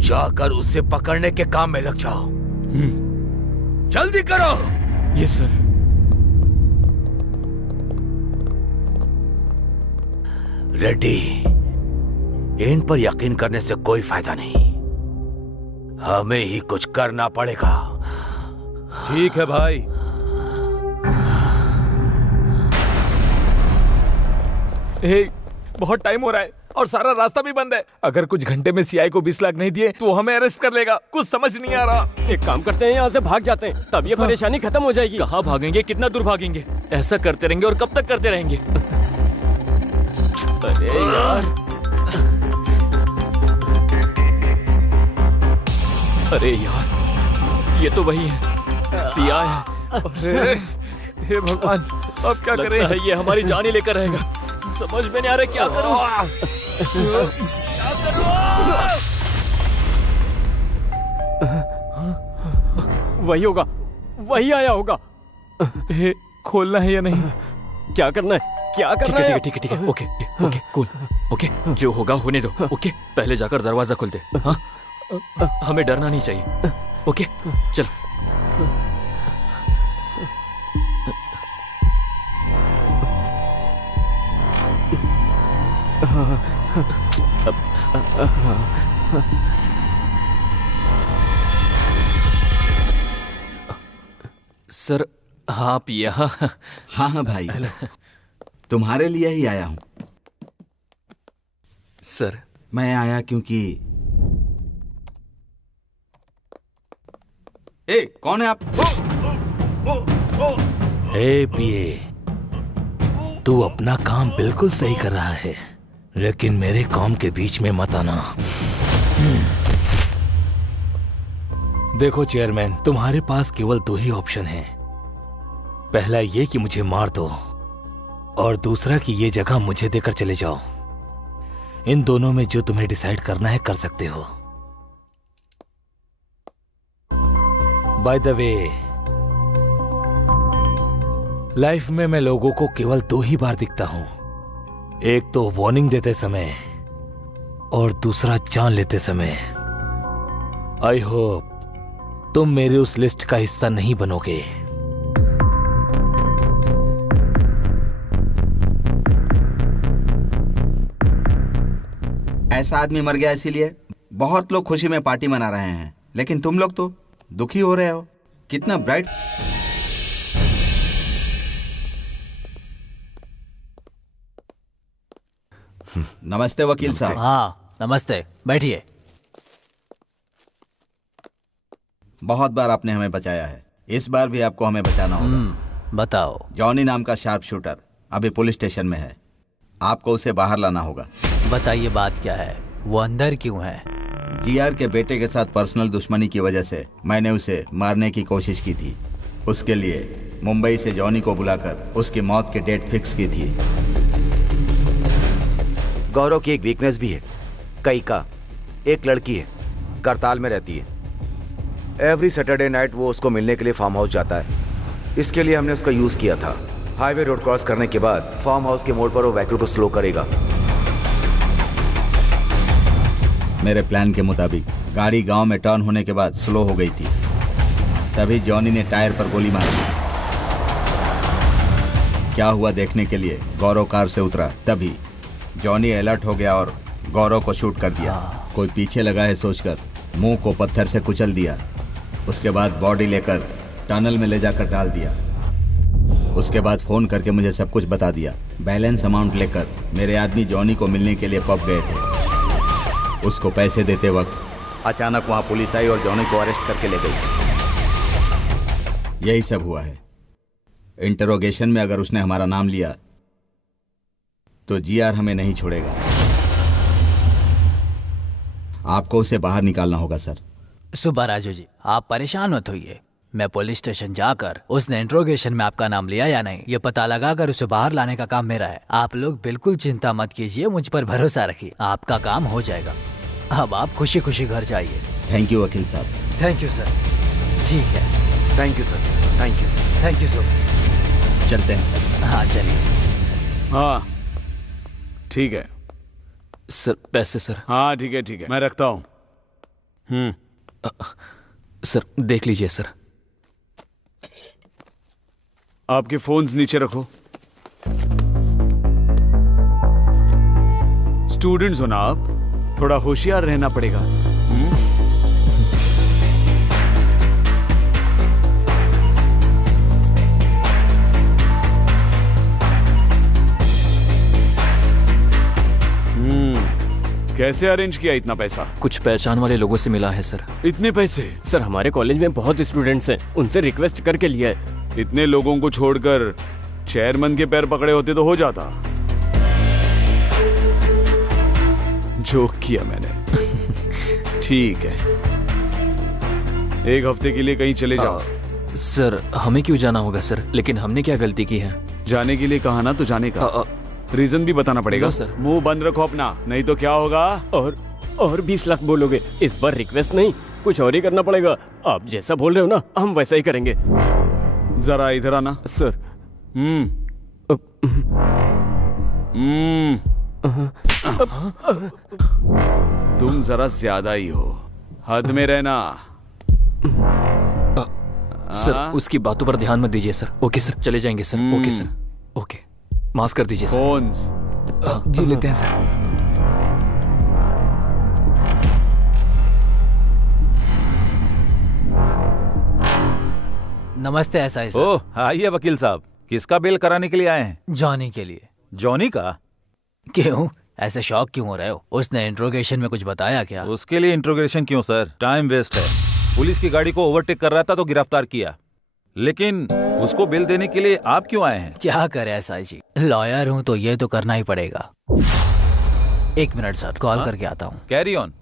जाकर उसे पकड़ने के काम में लग जाओ। जल्दी करो। Yes sir. रेड्डी, इन पर यकीन करने से कोई फायदा नहीं, हमें ही कुछ करना पड़ेगा। ठीक है भाई। हे, बहुत टाइम हो रहा है और सारा रास्ता भी बंद है। अगर कुछ घंटे में सीआई को 20 लाख नहीं दिए तो हमें अरेस्ट कर लेगा। कुछ समझ नहीं आ रहा। एक काम करते हैं, यहाँ से भाग जाते हैं, तब ये परेशानी खत्म हो जाएगी। कहाँ भागेंगे, कितना दूर भागेंगे? ऐसा करते रहेंगे और कब तक करते रहेंगे? अरे यार, अरे यार, ये तो वही है, सीआई है। अरे हे भगवान, अब क्या करें? लगता है ये हमारी जान ही लेकर रहेगा। समझ में नहीं आ रहा क्या करूं। वही होगा, वही आया होगा। हे, खोलना है या नहीं? क्या करना है, क्या करना है? ठीक है, ओके, कूल, ओके, जो होगा होने दो। ओके, पहले जाकर दरवाजा खोल दे। हाँ, हमें डरना नहीं चाहिए। ओके, चलो। सर, आप यहाँ? हाँ भाई, तुम्हारे लिए ही आया हूँ। सर, मैं आया क्योंकि कौन है आप? हे पीए, तू अपना काम बिल्कुल सही कर रहा है, लेकिन मेरे काम के बीच में मत आना। देखो चेयरमैन, तुम्हारे पास केवल दो ही ऑप्शन हैं। पहला ये कि मुझे मार दो, और दूसरा कि ये जगह मुझे देकर चले जाओ। इन दोनों में जो तुम्हें डिसाइड करना है कर सकते हो। बाय द वे, लाइफ में मैं लोगों को केवल दो ही बार दिखता हूं, एक तो वार्निंग देते समय और दूसरा जान लेते समय। आई होप तुम मेरी उस लिस्ट का हिस्सा नहीं बनोगे। ऐसा आदमी मर गया इसीलिए बहुत लोग खुशी में पार्टी मना रहे हैं, लेकिन तुम लोग तो दुखी हो रहे हो। कितना ब्राइट। नमस्ते वकील साहब। हाँ नमस्ते, बैठिए। बहुत बार आपने हमें बचाया है, इस बार भी आपको हमें बचाना होगा। बताओ। जॉनी नाम का शार्प शूटर अभी पुलिस स्टेशन में है, आपको उसे बाहर लाना होगा। बताइए बात क्या है, वो अंदर क्यों है? जीआर के बेटे के साथ पर्सनल दुश्मनी की वजह से मैंने उसे मारने की कोशिश की थी। उसके लिए मुंबई से जॉनी को बुलाकर उसकी मौत की डेट फिक्स की थी। गौरव की एक वीकनेस भी है, कई का एक लड़की है, करताल में रहती है। एवरी सैटरडे नाइट वो उसको मिलने के लिए फार्म हाउस जाता है। इसके लिए हमने उसका यूज किया था। हाईवे रोड क्रॉस करने के बाद फार्म हाउस के मोड़ पर वो व्हीकल को स्लो करेगा। मेरे प्लान के मुताबिक गाड़ी गांव में टर्न होने के बाद स्लो हो गई थी, तभी जॉनी ने टायर पर गोली मारी। क्या हुआ देखने के लिए गौरव कार से उतरा, तभी जॉनी अलर्ट हो गया और गौरव को शूट कर दिया। कोई पीछे लगा है सोचकर मुंह को पत्थर से कुचल दिया। उसके बाद बॉडी लेकर टनल में ले जाकर डाल दिया। उसके बाद फोन करके मुझे सब कुछ बता दिया। बैलेंस अमाउंट लेकर मेरे आदमी जॉनी को मिलने के लिए पब गए थे। उसको पैसे देते वक्त अचानक वहां पुलिस आई और जॉनी को अरेस्ट करके ले गई। यही सब हुआ है। इंटरोगेशन में अगर उसने हमारा नाम लिया तो जीआर हमें नहीं छोड़ेगा। आपको उसे बाहर निकालना होगा सर। सुबह राजू जी, आप परेशान मत होइए। मैं पुलिस स्टेशन जाकर उसने इंट्रोगेशन में आपका नाम लिया या नहीं ये पता लगाकर उसे बाहर लाने का काम मेरा है। आप लोग बिल्कुल चिंता मत कीजिए, मुझ पर भरोसा रखिए, आपका काम हो जाएगा। अब आप खुशी खुशी घर जाइए। थैंक यू वकील साहब। Thank you sir. ठीक है, thank you sir. Thank you. Thank you sir. चलते हैं सर। हाँ चलिए। हाँ ठीक है सर। पैसे सर। हाँ ठीक है मैं रखता हूँ। सर देख लीजिए सर। आपके फोन्स नीचे रखो। स्टूडेंट्स हो ना आप, थोड़ा होशियार रहना पड़ेगा। कैसे अरेंज किया इतना पैसा? कुछ पहचान वाले लोगों से मिला है सर। इतने पैसे? सर हमारे कॉलेज में बहुत स्टूडेंट्स हैं, उनसे रिक्वेस्ट करके लिया है। इतने लोगों को छोड़कर चेयरमैन के पैर पकड़े होते तो हो जाता। जोक किया मैंने। ठीक है, एक हफ्ते के लिए कहीं चले जाओ। सर हमें क्यों जाना होगा सर? लेकिन हमने क्या गलती की है? जाने के लिए कहा ना तो जाने का रीजन भी बताना पड़ेगा सर। मुंह बंद रखो अपना, नहीं तो क्या होगा? और 20 लाख बोलोगे? इस बार रिक्वेस्ट नहीं, कुछ और ही करना पड़ेगा। आप जैसा बोल रहे हो ना, हम वैसा ही करेंगे। जरा इधर आना सर। तुम जरा ज्यादा ही हो, हद में रहना। सर उसकी बातों पर ध्यान मत दीजिए सर। ओके सर, चले जाएंगे सर। ओके सर, ओके, माफ कर दीजिए सर। फोन्स जी लेते हैं सर। नमस्ते एसआई सर। ओह आइए वकील साहब, किसका बेल कराने के लिए आए हैं? जॉनी के लिए। जॉनी का? क्यों ऐसे शॉक क्यों हो रहे हो? उसने इंट्रोगेशन में कुछ बताया क्या? उसके लिए इंट्रोगेशन क्यों सर, टाइम वेस्ट है। पुलिस की गाड़ी को ओवरटेक कर रहा था तो गिरफ्तार किया, लेकिन उसको बेल देने के लिए आप क्यों आए हैं? क्या करे एसआई जी, लॉयर हूँ तो ये तो करना ही पड़ेगा। एक मिनट सर, कॉल करके आता हूँ। Carry on.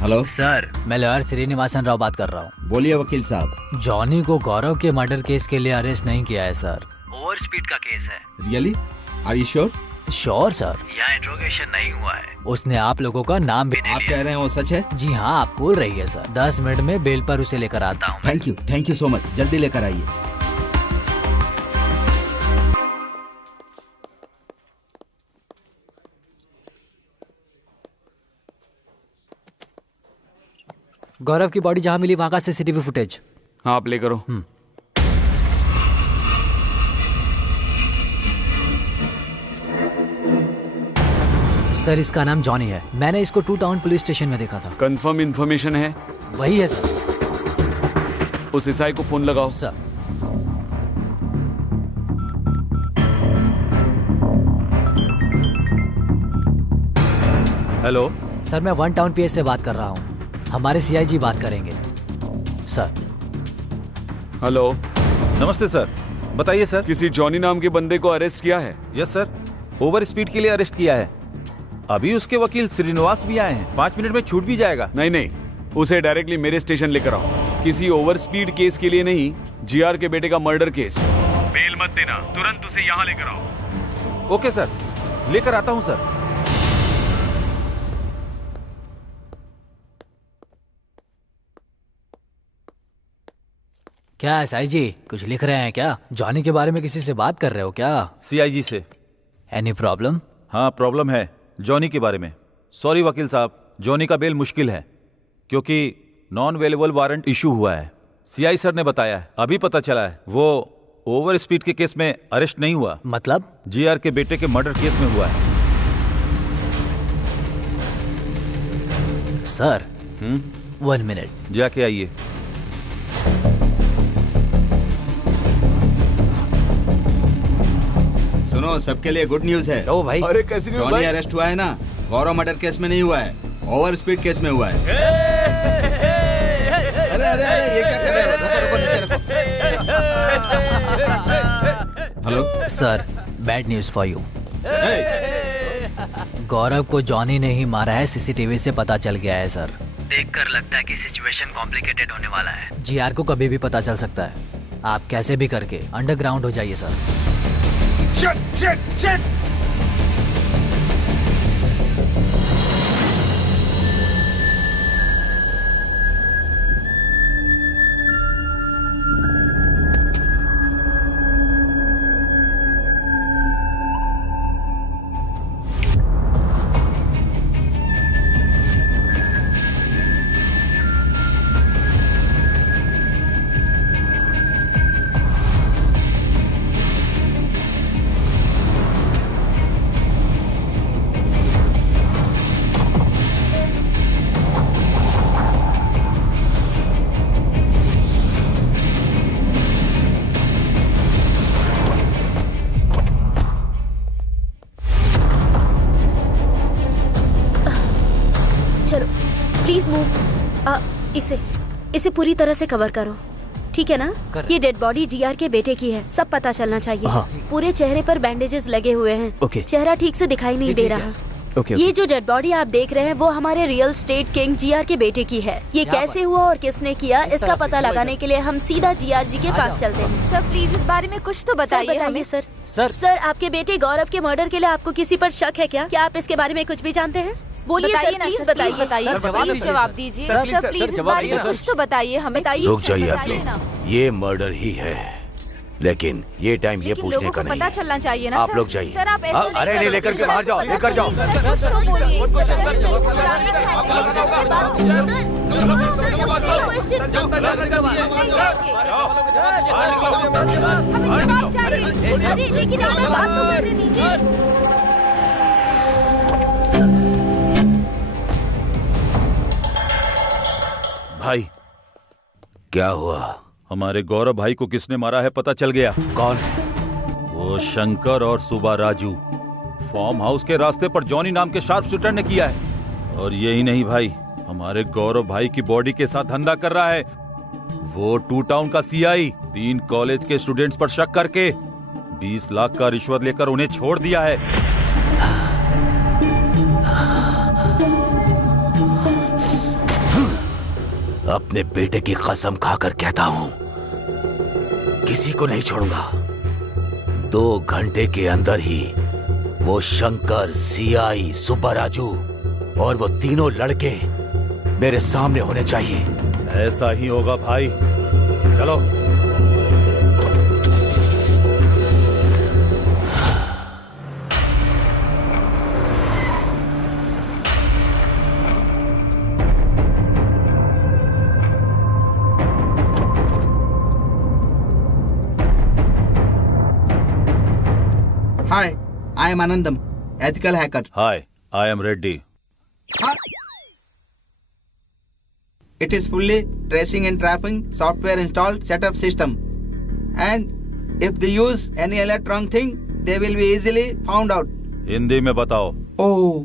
हेलो सर, मैं लॉयर श्रीनिवासन राव बात कर रहा हूँ। बोलिए वकील साहब। जॉनी को गौरव के मर्डर केस के लिए अरेस्ट नहीं किया है सर। ओवर स्पीड का केस है। Really? Are you sure? Sure sir, यहाँ इंट्रोगेशन नहीं हुआ है। उसने आप लोगों का नाम भी आप कह रहे हैं वो सच है? जी हाँ, आप बोल रही है सर। 10 मिनट में बेल पर उसे लेकर आता हूँ। थैंक यू सो मच, जल्दी लेकर आइए। गौरव की बॉडी जहाँ मिली वहाँ का सीसीटीवी फुटेज। हाँ आप ले करो। सर इसका नाम जॉनी है, मैंने इसको 2 टाउन पुलिस स्टेशन में देखा था। कंफर्म इन्फॉर्मेशन है? वही है सर। उस एसआई को फोन लगाओ। सर हेलो सर, मैं 1 टाउन पीएस से बात कर रहा हूँ। हमारे सीआईजी बात करेंगे सर। हेलो। नमस्ते सर, बताइए सर। किसी जॉनी नाम के बंदे को अरेस्ट किया है? यस सर, ओवर स्पीड के लिए अरेस्ट किया है। अभी उसके वकील श्रीनिवास भी आए हैं, 5 मिनट में छूट भी जाएगा। नहीं, उसे डायरेक्टली मेरे स्टेशन लेकर आओ। किसी ओवर स्पीड केस के लिए नहीं, जीआर के बेटे का मर्डर केस। बेल मत देना, तुरंत उसे यहाँ लेकर आओ। ओके सर, लेकर आता हूँ सर। क्या एसआई जी कुछ लिख रहे हैं क्या? जॉनी के बारे में किसी से बात कर रहे हो क्या? सीआईजी से। Any problem? हाँ प्रॉब्लम है, जॉनी के बारे में। सॉरी वकील साहब, जॉनी का बेल मुश्किल है क्योंकि नॉन अवेलेबल वारंट इशू हुआ है। सीआई सर ने बताया है, अभी पता चला है वो ओवर स्पीड के केस में अरेस्ट नहीं हुआ। मतलब? जीआर के बेटे के मर्डर केस में हुआ है। Sir 1 minute. जाके आइए। सुनो, सबके लिए गुड न्यूज है। ओ भाई, अरे कैसी न्यूज़ जॉनी भाई? अरेस्ट हुआ है ना, गौरव मर्डर केस में नहीं हुआ है, ओवर स्पीड केस में हुआ है। अरे अरे अरे, ये क्या कर रहे हो? रुको रुको, नीचे रखो। Hello sir, bad news for you. Gaurav को जॉनी ने ही मारा है, सीसीटीवी से पता चल गया है सर। देखकर लगता है कि सिचुएशन कॉम्प्लिकेटेड होने वाला है। जीआर को कभी भी पता चल सकता है। आप कैसे भी करके अंडरग्राउंड हो जाइए सर। Shit shit shit. इसे पूरी तरह से कवर करो, ठीक है ना? ये डेड बॉडी जीआर के बेटे की है, सब पता चलना चाहिए। हाँ। पूरे चेहरे पर बैंडेजेस लगे हुए हैं। ओके। चेहरा ठीक से दिखाई नहीं दे रहा। ओके। ये जो डेड बॉडी आप देख रहे हैं वो हमारे रियल स्टेट किंग जीआर के बेटे की है। ये कैसे हुआ और किसने किया, इसका पता लगाने के लिए हम सीधा जीआर जी के पास चलते हैं। सर प्लीज इस बारे में कुछ तो बताइए हमें। सर आपके बेटे गौरव के मर्डर के लिए आपको किसी पर शक है क्या? क्या आप इसके बारे में कुछ भी जानते हैं? बोलिए सर, प्लीज बताइए। प्लीज जवाब दीजिए सर, प्लीज इस बारे में कुछ तो बताइए हमें। रुक जाइए आप लोग, ये मर्डर ही है, लेकिन ये टाइम ये पूछने का नहीं। पता चलना चाहिए ना आप लोग जाइए। सर आप ऐसे अरे नहीं, लेकर के बाहर जाओ, लेकर जाओ। कुछ तो बोलिए। हमें जवाब चाहिए, लेकिन आप बात तो करने दीजिए। भाई क्या हुआ? हमारे गौरव भाई को किसने मारा है पता चल गया। कौन है? वो शंकर और सुबा राजू फार्म हाउस के रास्ते पर जॉनी नाम के शार्प शूटर ने किया है। और यही नहीं भाई, हमारे गौरव भाई की बॉडी के साथ धंधा कर रहा है वो टू टाउन का सीआई। 3 कॉलेज के स्टूडेंट्स पर शक करके 20 लाख का रिश्वत लेकर उन्हें छोड़ दिया है। अपने बेटे की कसम खाकर कहता हूं, किसी को नहीं छोड़ूंगा। 2 घंटे के अंदर ही वो शंकर, सीआई, सुब्बा राजू और वो तीनों लड़के मेरे सामने होने चाहिए। ऐसा ही होगा भाई, चलो। Hi, I am Anandam, ethical hacker. Hi, I am Reddy. It is fully tracing and trapping software installed setup system. And if they use any electronic thing, they will be easily found out. Hindi में बताओ। ओह,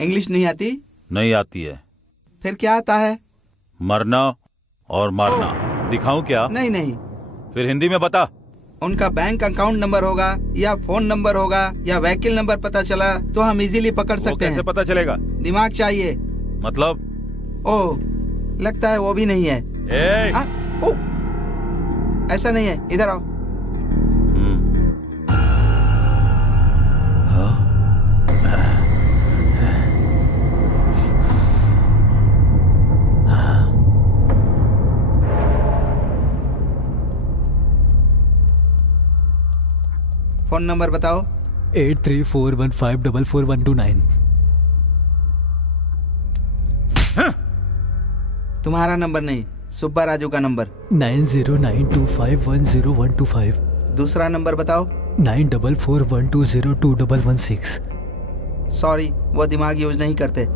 English नहीं आती? नहीं आती है। फिर क्या आता है? मरना और मारना। दिखाऊं क्या? नहीं नहीं। फिर हिंदी में बता। उनका बैंक अकाउंट नंबर होगा या फोन नंबर होगा या व्हीकल नंबर पता चला तो हम इजीली पकड़ सकते हैं। कैसे पता चलेगा? दिमाग चाहिए। मतलब? ओह, लगता है वो भी नहीं है। ऐसा नहीं है, इधर आओ। फोन नंबर बताओ। 8341544129। तुम्हारा नंबर नहीं, सुब्बा राजू का नंबर। 9092510125। दूसरा नंबर बताओ। 9441202116। सॉरी, वो दिमाग यूज नहीं करते।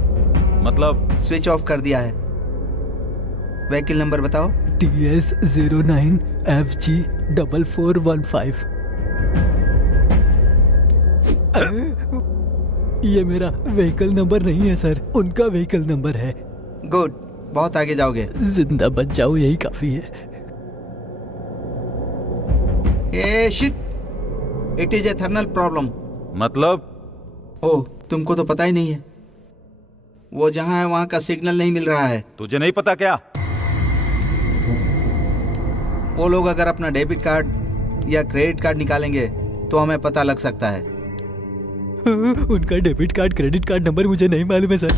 मतलब? स्विच ऑफ कर दिया है। व्हीकल नंबर बताओ। TS09FG4415। ये मेरा व्हीकल नंबर नहीं है सर, उनका व्हीकल नंबर है। गुड, बहुत आगे जाओगे। जिंदा बच जाओ यही काफी है। Ah shit, it is a thermal problem. मतलब? ओह, तुमको तो पता ही नहीं है। वो जहाँ है वहाँ का सिग्नल नहीं मिल रहा है। तुझे नहीं पता क्या? वो लोग अगर अपना डेबिट कार्ड या क्रेडिट कार्ड निकालेंगे तो हमें पता लग सकता है। उनका debit card credit card number मुझे नहीं मालूम है सर।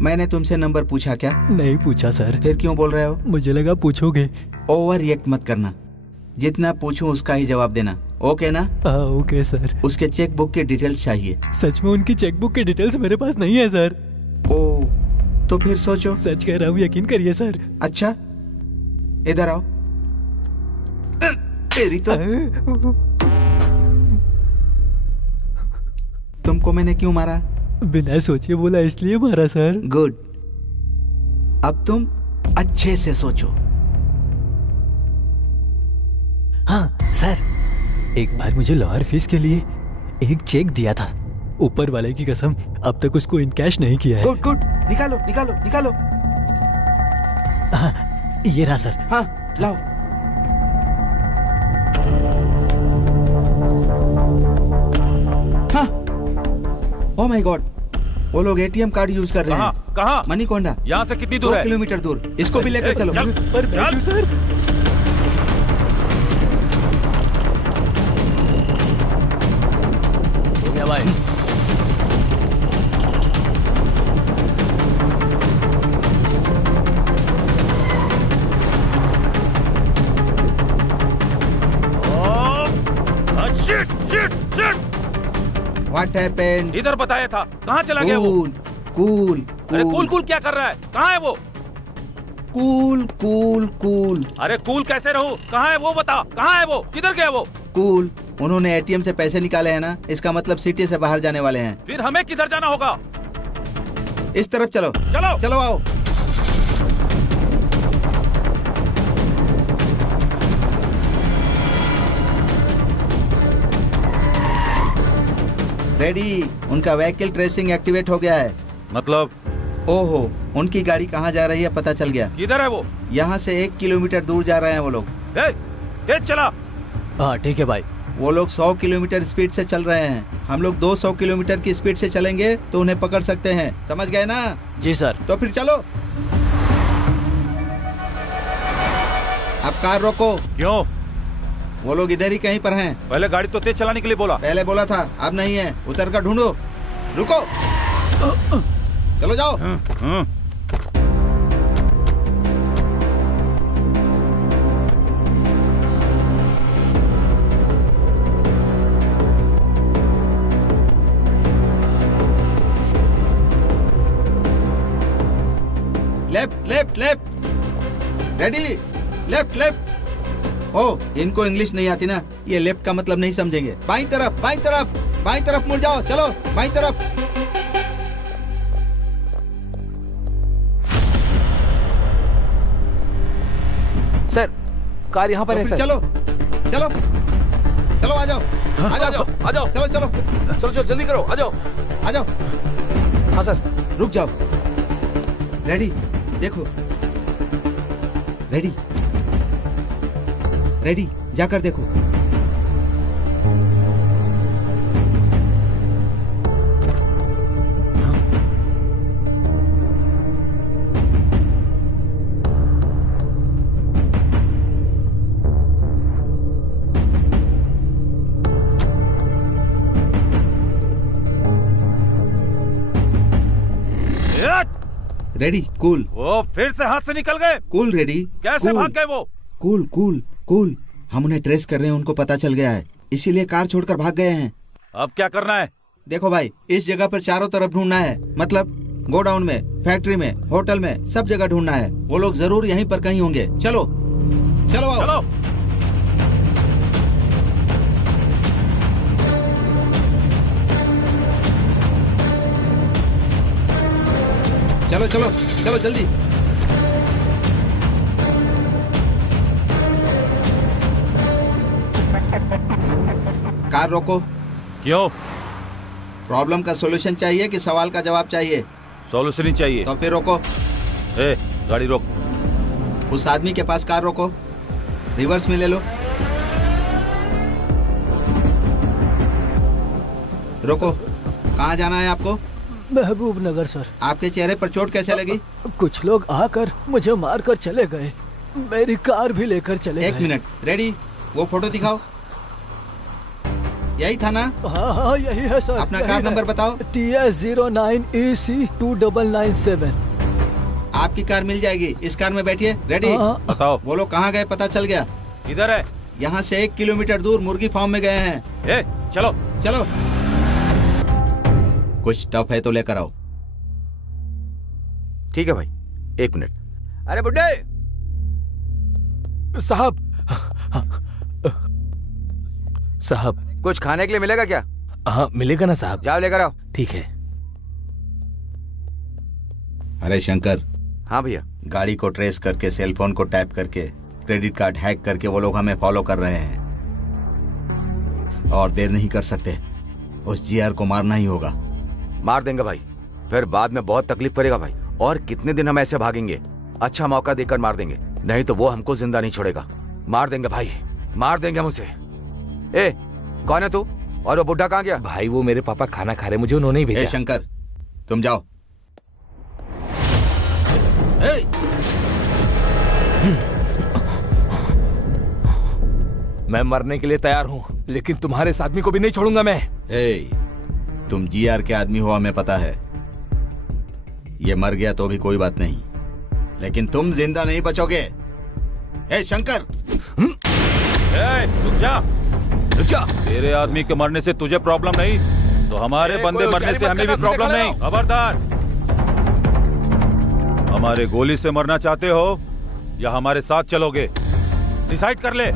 मैंने तुमसे नंबर पूछा क्या? नहीं पूछा सर। फिर क्यों बोल रहे हो? मुझे लगा पूछोगे। ओवर रिएक्ट मत करना, जितना पूछूं उसका ही जवाब देना, ओके ना? हाँ ओके सर। उसके चेक बुक की डिटेल्स चाहिए। सच में उनकी चेक बुक की डिटेल्स मेरे पास नहीं है सर। ओ, तो फिर सोचो। सच कह रहा हूँ, यकीन करिए सर। अच्छा, इधर आओ। तेरी तो तुमको मैंने क्यों मारा? बिना सोचे बोला इसलिए मारा सर। गुड, अब तुम अच्छे से सोचो। हाँ सर, एक बार मुझे लॉयर फीस के लिए एक चेक दिया था। ऊपर वाले की कसम अब तक उसको इन कैश नहीं किया है। गुड गुड, निकालो निकालो निकालो। हाँ, ये रहा सर। हाँ लाओ। हाँ, ओह माय गॉड, वो लोग एटीएम कार्ड यूज कर रहे हैं। कहाँ? मणिकोंडा। यहाँ से कितनी दूर है? 2 किलोमीटर दूर। इसको भी लेकर चलो। पर थैंक यू सर। हो गया भाई। Shit shit shit. What happened? इधर बताया था, कहाँ चला गया वो? कूल अरे कूल कूल क्या कर रहा है? कहाँ है वो? Cool cool cool. अरे कूल कैसे रहूं? कहाँ है वो बता? कहाँ है वो? किधर गया वो? कूल, उन्होंने एटीएम से पैसे निकाले हैं ना, इसका मतलब सिटी से बाहर जाने वाले हैं। फिर हमें किधर जाना होगा? इस तरफ चलो। चलो चलो आओ। रेडी, उनका व्हीकल ट्रेसिंग एक्टिवेट हो गया है। मतलब? ओहो, उनकी गाड़ी कहाँ जा रही है पता चल गया। किधर है वो? यहाँ से 1 किलोमीटर दूर जा रहे हैं वो लोग। तेज चला। हाँ ठीक है भाई। वो लोग 100 किलोमीटर स्पीड से चल रहे हैं। हम लोग 200 किलोमीटर की स्पीड से चलेंगे तो उन्हें पकड़ सकते हैं, समझ गए ना? जी सर। तो फिर चलो। अब कार रोको। क्यों? वो लोग इधर ही कहीं पर हैं। पहले गाड़ी तो तेज चलाने के लिए बोला। पहले बोला था, अब नहीं है। उतर कर ढूंढो। रुको, चलो जाओ। Left left left. Ready, left left. Oh, इनको इंग्लिश नहीं आती ना, ये लेफ्ट का मतलब नहीं समझेंगे। बाईं तरफ बाईं तरफ बाईं तरफ मुड़ जाओ। चलो बाईं तरफ। सर, कार यहाँ पर है सर। चलो चलो चलो, आ जाओ आ जाओ आ जाओ। चलो चलो चलो चलो जल्दी करो, आ जाओ आ जाओ। हाँ सर। रुक जाओ। रेडी, देखो। रेडी रेडी, जाकर देखो। Ready, cool. वो फिर से हाथ से निकल गए। Cool, ready. कैसे भाग गए वो? कूल कूल कूल, हम उन्हें ट्रेस कर रहे हैं, उनको पता चल गया है, इसीलिए कार छोड़कर भाग गए हैं। अब क्या करना है? देखो भाई, इस जगह पर चारों तरफ ढूंढना है, मतलब गोडाउन में, फैक्ट्री में, होटल में, सब जगह ढूंढना है। वो लोग जरूर यहीं पर कहीं होंगे। चलो चलो आओ। चलो। चलो चलो चलो जल्दी। कार रोको। क्यों? प्रॉब्लम का सॉल्यूशन चाहिए कि सवाल का जवाब चाहिए? सॉल्यूशन ही चाहिए। तो फिर रोको। ए, गाड़ी रोक। उस आदमी के पास कार रोको, रिवर्स में ले लो। रोको। कहाँ जाना है आपको? महबूब नगर सर। आपके चेहरे पर चोट कैसे लगी? कुछ लोग आकर मुझे मारकर चले गए, मेरी कार भी लेकर चले गए। एक मिनट, रेडी? वो फोटो दिखाओ। यही था ना? हाँ यही है सर। अपना कार नंबर बताओ। TS09EC2997। आपकी कार मिल जाएगी, इस कार में बैठिए। रेडी? बताओ। बोलो कहाँ गए, पता चल गया। इधर है। यहाँ से 1 किलोमीटर दूर मुर्गी फार्म में गए हैं। चलो चलो। कुछ टफ है तो लेकर आओ। ठीक है भाई, 1 मिनट। अरे बुड्ढे साहब, साहब कुछ खाने के लिए मिलेगा क्या? हाँ मिलेगा ना साहब। जाओ लेकर आओ। ठीक है। अरे शंकर। हाँ भैया। गाड़ी को ट्रेस करके, सेलफोन को टैप करके, क्रेडिट कार्ड हैक करके वो लोग हमें फॉलो कर रहे हैं और देर नहीं कर सकते। उस जीआर को मारना ही होगा। मार देंगे भाई, फिर बाद में बहुत तकलीफ करेगा भाई। और कितने दिन हम ऐसे भागेंगे? अच्छा मौका देकर मार देंगे, नहीं तो वो हमको जिंदा नहीं छोड़ेगा। मार देंगे भाई, मार देंगे हम उसे। ए, कौन है तू? और वो बुड्ढा कहाँ गया? भाई वो मेरे पापा खाना खा रहे, मुझे उन्होंने ही भेजा। ए शंकर, तुम जाओ। मैं मरने के लिए तैयार हूँ, लेकिन तुम्हारे इस आदमी को भी नहीं छोड़ूंगा मैं। तुम जीआर के आदमी हो, हमें पता है। ये मर गया तो भी कोई बात नहीं, लेकिन तुम जिंदा नहीं बचोगे। ए शंकर, रुक जा, रुक जा। तेरे आदमी के मरने से तुझे प्रॉब्लम नहीं, तो हमारे बंदे मरने से हमें भी प्रॉब्लम नहीं। खबरदार। हमारे गोली से मरना चाहते हो या हमारे साथ चलोगे? डिसाइड कर ले।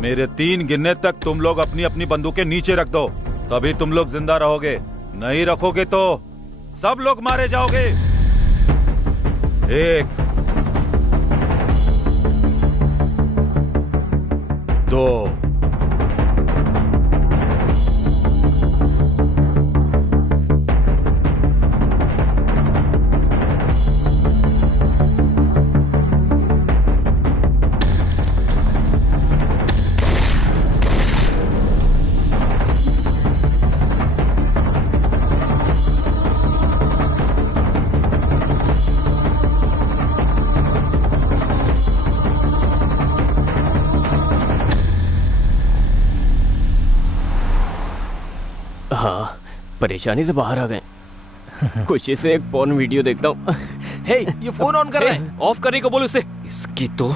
मेरे 3 गिनने तक तुम लोग अपनी अपनी बंदूकें नीचे रख दो, तभी तुम लोग जिंदा रहोगे। नहीं रखोगे तो सब लोग मारे जाओगे। 1 2 हाँ, परेशानी से बाहर आ गए। खुशी से एक पॉर्न वीडियो देखता हूँ। हे, ये फोन ऑन कर रहा है। ऑफ करने को बोलो उसे। इसकी तो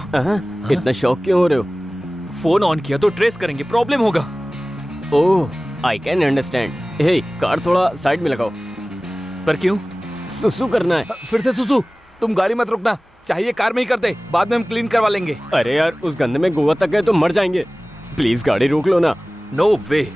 इतना शौक क्यों हो रहे हो? फोन ऑन किया तो ट्रेस करेंगे, प्रॉब्लम होगा। Oh, I can understand. Hey, car थोड़ा साइड में लगाओ। पर क्यों? सुसु करना है। फिर से सुसु? तुम गाड़ी मत रुकना, चाहिए कार में ही करते, बाद में हम क्लीन करवा लेंगे। अरे यार, उस गंदे में गोवा तक गए तो मर जाएंगे। प्लीज गाड़ी रोक लो ना। नो वे,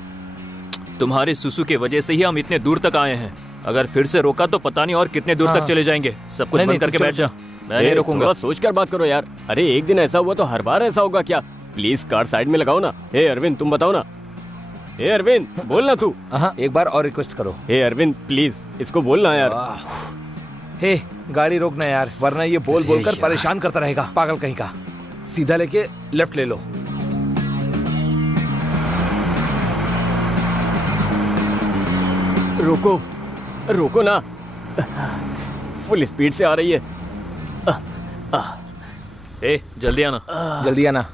तुम्हारे सुसु के वजह से ही हम इतने दूर तक आए हैं। अगर फिर से रोका तो पता नहीं और कितने दूर तक चले जाएंगे। सब कुछ बंद करके बैठ जा। मैं नहीं रोकूंगा। सोच कर बात करो यार। अरे एक दिन ऐसा हुआ तो हर बार ऐसा होगा क्या? प्लीज कार साइड में लगाओ ना। हे अरविंद, तुम बताओ ना। हे अरविंद, बोलना तू। एक बार और रिक्वेस्ट करो। हे अरविंद, प्लीज इसको बोलना यार। हे, गाड़ी रोकना यार, वरना ये बोल बोल कर परेशान करता रहेगा, पागल कहीं का। सीधा लेके लेफ्ट ले लो। रोको, रोको ना। फुल स्पीड से आ रही है। ए, जल्दी आना। जल्दी आना।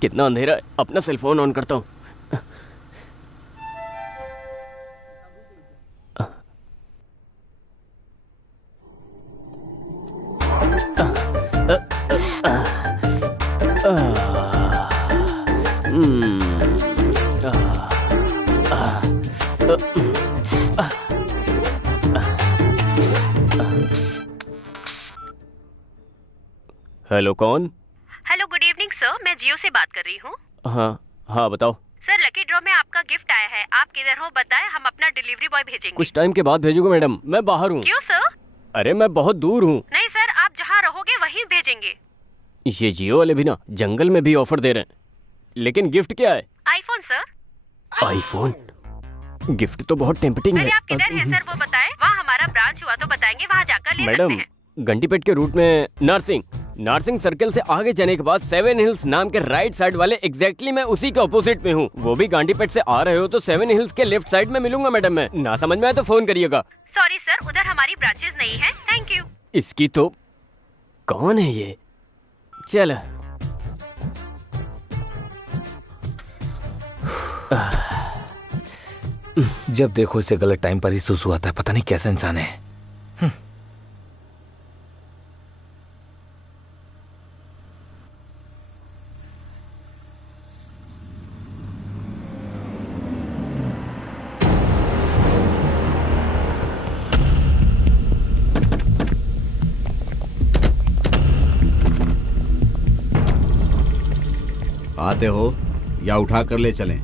कितना अंधेरा है, अपना सेलफोन ऑन करता हूँ। हेलो, कौन? हेलो, गुड इवनिंग सर, मैं जियो से बात कर रही हूँ। हाँ बताओ। सर, लकी ड्रॉ में आपका गिफ्ट आया है। आप किधर हो बताएं, हम अपना डिलीवरी बॉय भेजेंगे। कुछ टाइम के बाद भेजूंगा मैडम, मैं बाहर हूँ। क्यों सर? अरे मैं बहुत दूर हूँ। नहीं सर, आप जहाँ रहोगे वहीं भेजेंगे। ये जियो वाले भी ना जंगल में भी ऑफर दे रहे हैं, लेकिन गिफ्ट क्या है? IPhone sir. आईफोन? गिफ्ट तो बहुत टेम्पटिंग है। आप किधर हैं सर वो बताएं, वहाँ हमारा ब्रांच हुआ तो बताएंगे, वहाँ जाकर ले सकते मैडम, हैं। घंटीपेट के रूट में नारसिंग सर्कल से आगे जाने के बाद 7 हिल्स नाम के राइट साइड वाले एग्जैक्टली मैं उसी के ऑपोजिट में हूँ। वो भी घंटीपेट से आ रहे हो तो 7 हिल्स के लेफ्ट साइड में मिलूंगा मैडम। मैं ना समझ में आए तो फोन करिएगा। सॉरी सर, उधर हमारी ब्रांचेस नहीं है। Thank you. इसकी तो कौन है ये? चल जब देखो इसे गलत टाइम पर ही सुसु आता है, पता नहीं कैसा इंसान है। आते हो या उठा कर ले चलें?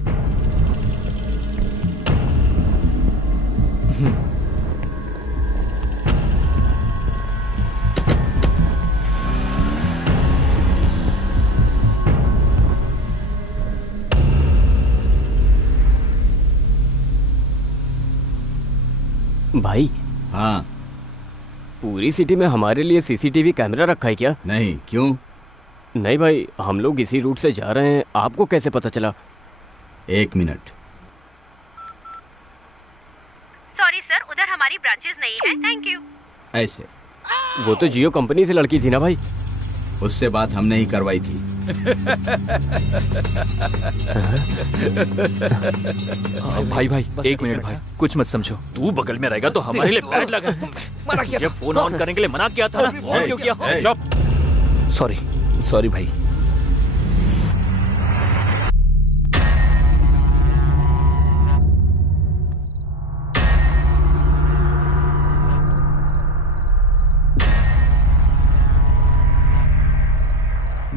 भाई। हाँ। पूरी सिटी में हमारे लिए सीसीटीवी कैमरा रखा है क्या? नहीं, क्यों? नहीं भाई, हम लोग इसी रूट से जा रहे हैं, आपको कैसे पता चला? 1 मिनट। सॉरी सर, उधर हमारी ब्रांचेस नहीं है। Thank you. ऐसे वो तो जियो कंपनी से लड़की थी ना भाई? उससे बात हमने ही करवाई थी। भाई 1 मिनट भाई, कुछ मत समझो। तू बगल में रहेगा तो हमारे लिए बैड लगा। ये फोन ऑन करने के लिए मना किया था ना, ऑन क्यों किया? सॉरी भाई।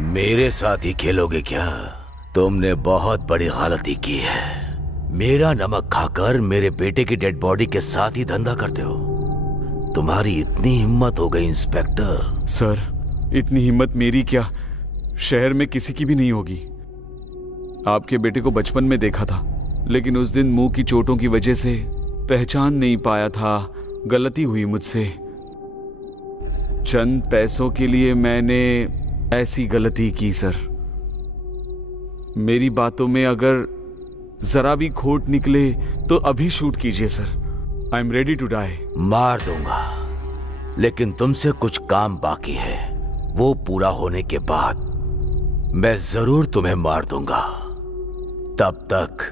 मेरे साथ ही खेलोगे क्या? तुमने बहुत बड़ी गलती की है। मेरा नमक खाकर मेरे बेटे की डेड बॉडी के साथ ही धंधा करते हो। तुम्हारी इतनी हिम्मत हो गई इंस्पेक्टर। सर, इतनी हिम्मत मेरी क्या, शहर में किसी की भी नहीं होगी। आपके बेटे को बचपन में देखा था, लेकिन उस दिन मुंह की चोटों की वजह से पहचान नहीं पाया था। गलती हुई मुझसे। चंद पैसों के लिए मैंने ऐसी गलती की सर। मेरी बातों में अगर जरा भी खोट निकले तो अभी शूट कीजिए sir. I am ready to die. मार दूंगा, लेकिन तुमसे कुछ काम बाकी है। वो पूरा होने के बाद मैं जरूर तुम्हें मार दूंगा। तब तक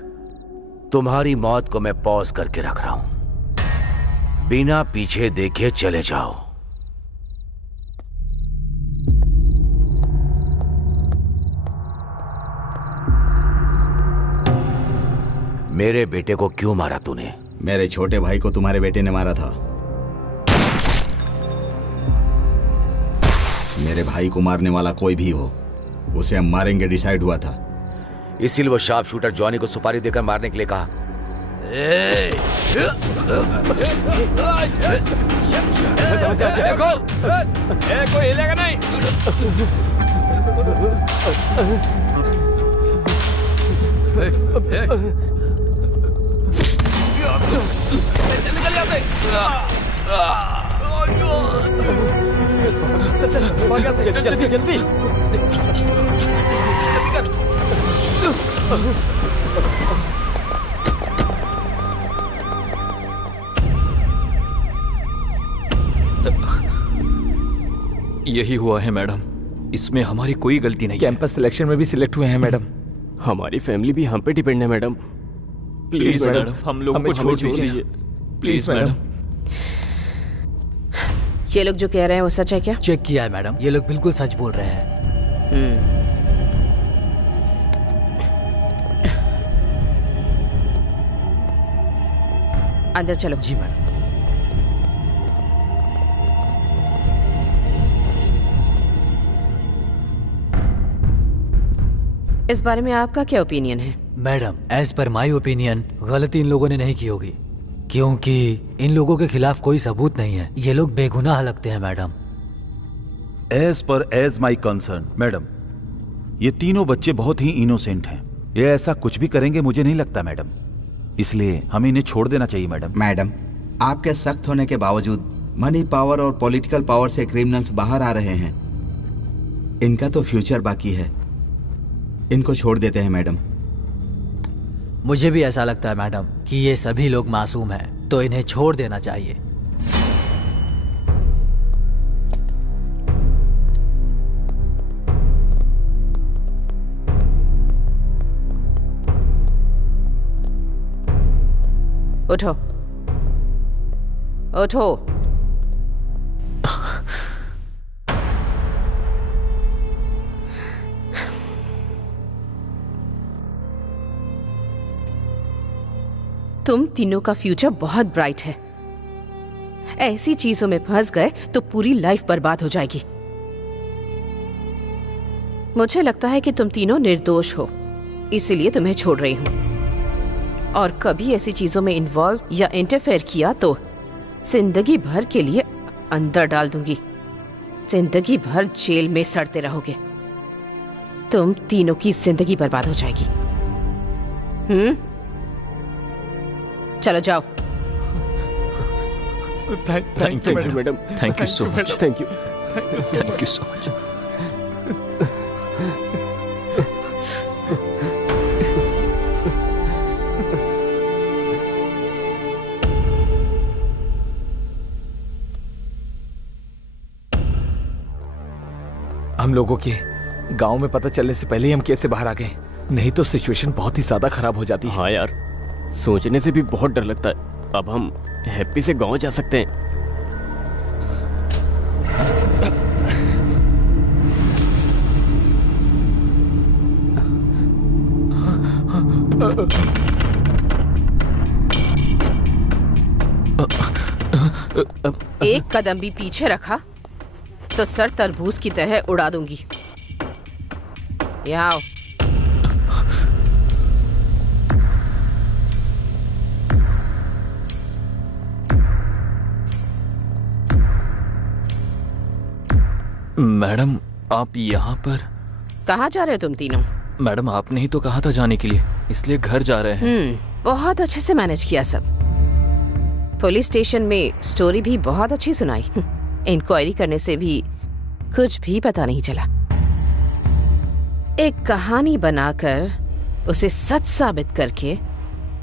तुम्हारी मौत को मैं पॉज करके रख रहा हूं। बिना पीछे देखे चले जाओ। मेरे बेटे को क्यों मारा तूने? मेरे छोटे भाई को तुम्हारे बेटे ने मारा था। मेरे भाई को मारने वाला कोई भी हो, उसे हम मारेंगे डिसाइड हुआ था। इसीलिए वो शार्प शूटर जॉनी को सुपारी देकर मारने के लिए कहा। देखो, कोई हिलेगा नहीं। चल जल्दी। यही हुआ है मैडम, इसमें हमारी कोई गलती नहीं। कैंपस सिलेक्शन में भी सिलेक्ट हुए हैं मैडम। हमारी फैमिली भी हम पे डिपेंड है मैडम। प्लीज मैडम, हम लोगों को छोड़ दीजिए प्लीज मैडम। ये लोग जो कह रहे हैं वो सच है क्या? चेक किया है मैडम, ये लोग बिल्कुल सच बोल रहे हैं। अंदर चलो। जी मैडम। इस बारे में आपका क्या ओपिनियन है? Madam, as per my opinion गलती इन लोगों ने नहीं की होगी, क्योंकि इन लोगों के खिलाफ कोई सबूत नहीं है। ये लोग बेगुनाह लगते हैं madam. As my concern madam, ये तीनों बच्चे बहुत ही इनोसेंट हैं। ये ऐसा कुछ भी करेंगे मुझे नहीं लगता मैडम, इसलिए हमें इन्हें छोड़ देना चाहिए मैडम। मैडम, आपके सख्त होने के बावजूद मनी पावर और पॉलिटिकल पावर से क्रिमिनल्स बाहर आ रहे हैं। इनका तो फ्यूचर बाकी है, इनको छोड़ देते हैं मैडम। मुझे भी ऐसा लगता है मैडम कि ये सभी लोग मासूम हैं, तो इन्हें छोड़ देना चाहिए। उठो उठो। तुम तीनों का फ्यूचर बहुत ब्राइट है। ऐसी चीजों में फंस गए तो पूरी लाइफ बर्बाद हो जाएगी। मुझे लगता है कि तुम तीनों निर्दोष हो, इसीलिए तुम्हें छोड़ रही हूं। और कभी ऐसी चीजों में इन्वॉल्व या इंटरफेयर किया तो जिंदगी भर के लिए अंदर डाल दूंगी। जिंदगी भर जेल में सड़ते रहोगे। तुम तीनों की जिंदगी बर्बाद हो जाएगी। चलो जाओ। Thank you madam. Thank you so much. Thank you so much. हम लोगों के गांव में पता चलने से पहले ही हम कैसे बाहर आ गए, नहीं तो सिचुएशन बहुत ही ज्यादा खराब हो जाती है। हाँ यार, सोचने से भी बहुत डर लगता है। अब हम हैप्पी से गांव जा सकते हैं। एक कदम भी पीछे रखा तो सर तरबूज की तरह उड़ा दूंगी। यहाँ आओ। मैडम, आप यहाँ पर? कहाँ जा रहे हो तुम तीनों? मैडम, आपने ही तो कहा था जाने के लिए, इसलिए घर जा रहे हैं। बहुत अच्छे से मैनेज किया सब। पुलिस स्टेशन में स्टोरी भी बहुत अच्छी सुनाई। इंक्वायरी करने से भी कुछ भी पता नहीं चला। एक कहानी बनाकर उसे सच साबित करके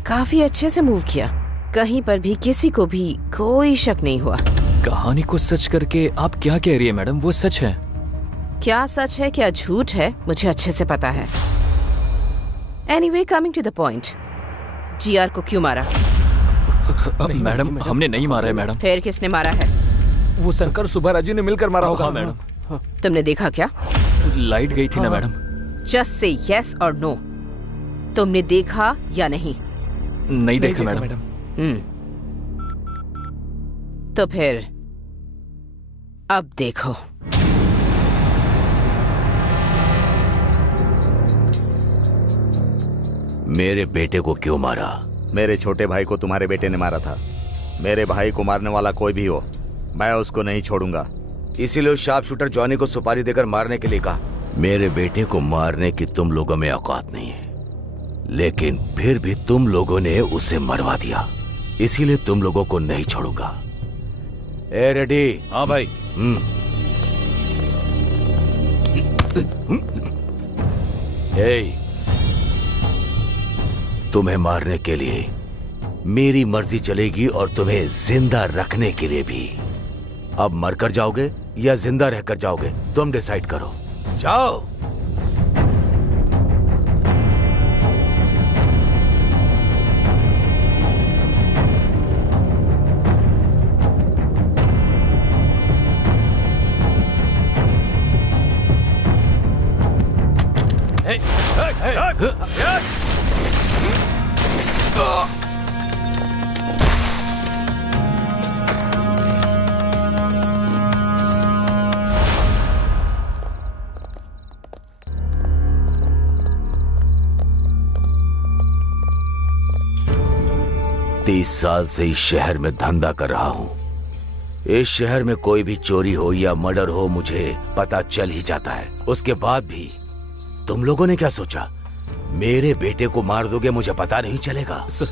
काफी अच्छे से मूव किया। कहीं पर भी किसी को भी कोई शक नहीं हुआ। कहानी को सच करके आप क्या कह रही है मैडम? वो सच है। क्या सच है क्या झूठ है मुझे अच्छे से पता है। Anyway, coming to the point, GR को क्यों मारा? मैडम, हमने नहीं मारा है मैडम। फिर किसने मारा है? वो शंकर सुबह राजू ने मिलकर मारा होगा। हाँ मैडम। तुमने देखा क्या? लाइट गई थी ना मैडम। जस्ट से यस और नो, तुमने देखा या नहीं? नहीं देखा मैडम। तो फिर अब देखो। मेरे बेटे को क्यों मारा? मेरे छोटे भाई को तुम्हारे बेटे ने मारा था। मेरे भाई को मारने वाला कोई भी हो, मैं उसको नहीं छोड़ूंगा। इसीलिए उस शार्प शूटर जॉनी को सुपारी देकर मारने के लिए कहा। मेरे बेटे को मारने की तुम लोगों में औकात नहीं है, लेकिन फिर भी तुम लोगों ने उसे मरवा दिया, इसीलिए तुम लोगों को नहीं छोड़ूंगा। ए रेडी? हाँ भाई। तुम्हें मारने के लिए मेरी मर्जी चलेगी और तुम्हें जिंदा रखने के लिए भी। अब मरकर जाओगे या जिंदा रहकर जाओगे, तुम डिसाइड करो। जाओ। तीस साल से इस शहर में धंधा कर रहा हूं। इस शहर में कोई भी चोरी हो या मर्डर हो मुझे पता चल ही जाता है। उसके बाद भी तुम लोगों ने क्या सोचा? मेरे बेटे को मार दोगे, मुझे पता नहीं चलेगा? सर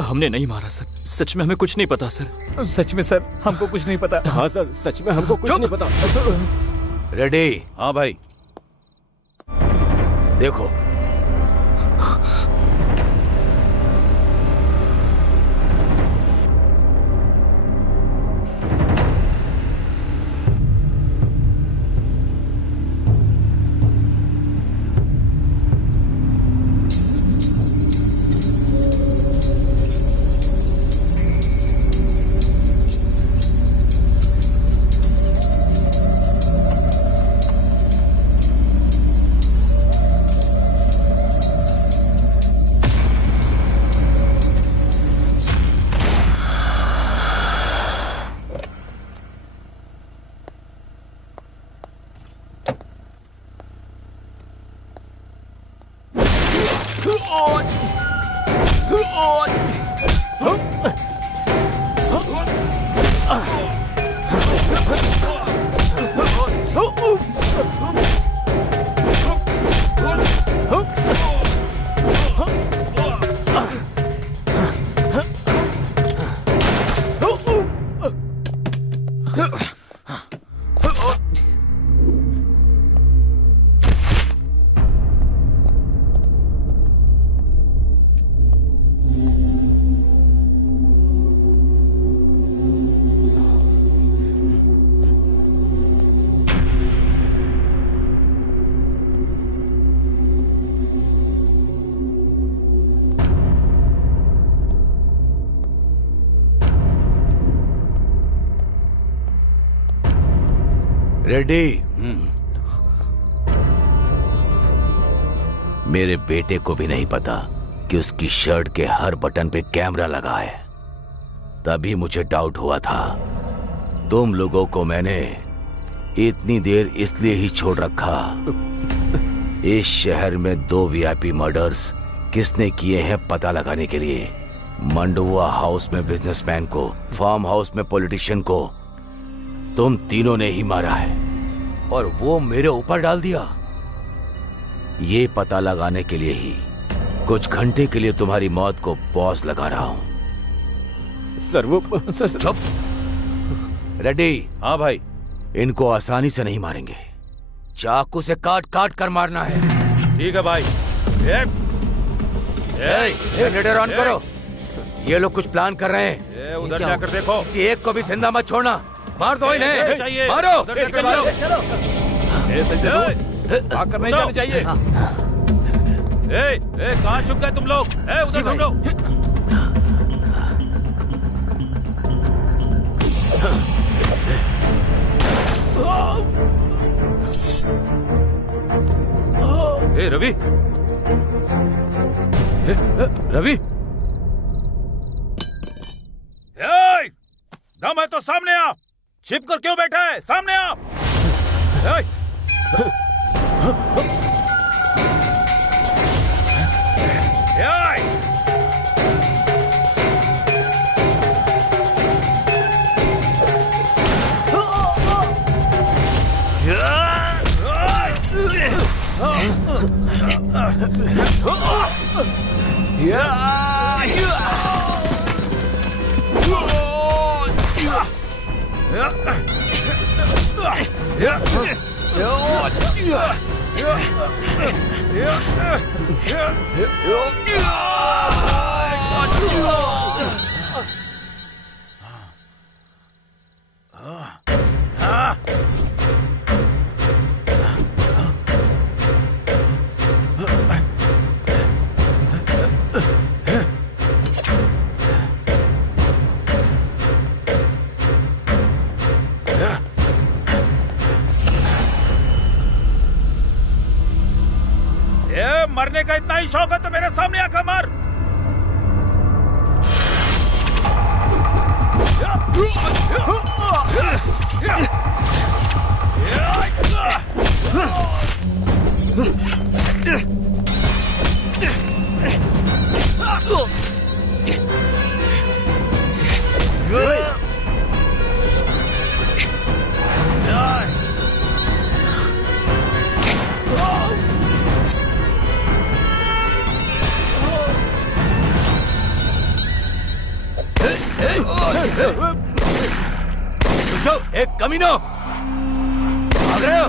हमने नहीं मारा सर, सच में हमें कुछ नहीं पता सर। सच में सर हमको कुछ नहीं पता। हाँ सर सच में हमको कुछ नहीं पता। रेडी? हाँ भाई। देखो रेडी? मेरे बेटे को भी नहीं पता कि उसकी शर्ट के हर बटन पे कैमरा लगा है। तभी मुझे डाउट हुआ था। तुम लोगों को मैंने इतनी देर इसलिए ही छोड़ रखा। इस शहर में 2 वीआईपी मर्डर्स किसने किए हैं पता लगाने के लिए। मंडुआ हाउस में बिजनेसमैन को, फार्म हाउस में पॉलिटिशियन को तुम तीनों ने ही मारा है और वो मेरे ऊपर डाल दिया। ये पता लगाने के लिए ही कुछ घंटे के लिए तुम्हारी मौत को पॉज लगा रहा हूं। सर वो चुप। रेडी? हाँ भाई। इनको आसानी से नहीं मारेंगे, चाकू से काट काट कर मारना है। ठीक है भाई। जनरेटर ऑन करो। ये लोग कुछ प्लान कर रहे हैं। उधर जाकर देखो। किसी एक को भी जिंदा मत छोड़ना। मार दो इन्हें। मारो। चलो। भागकर नहीं जाना चाहिए। कहाँ छुप गए तुम लोग? उधर ढूंढो। रवि, रवि, दम है तो सामने आ। छिप कर क्यों बैठा है? सामने आ। मरने का इतना ही शौक है तो मेरे सामने आकर मार। पूछो, एक कमीनो भाग रहे हो?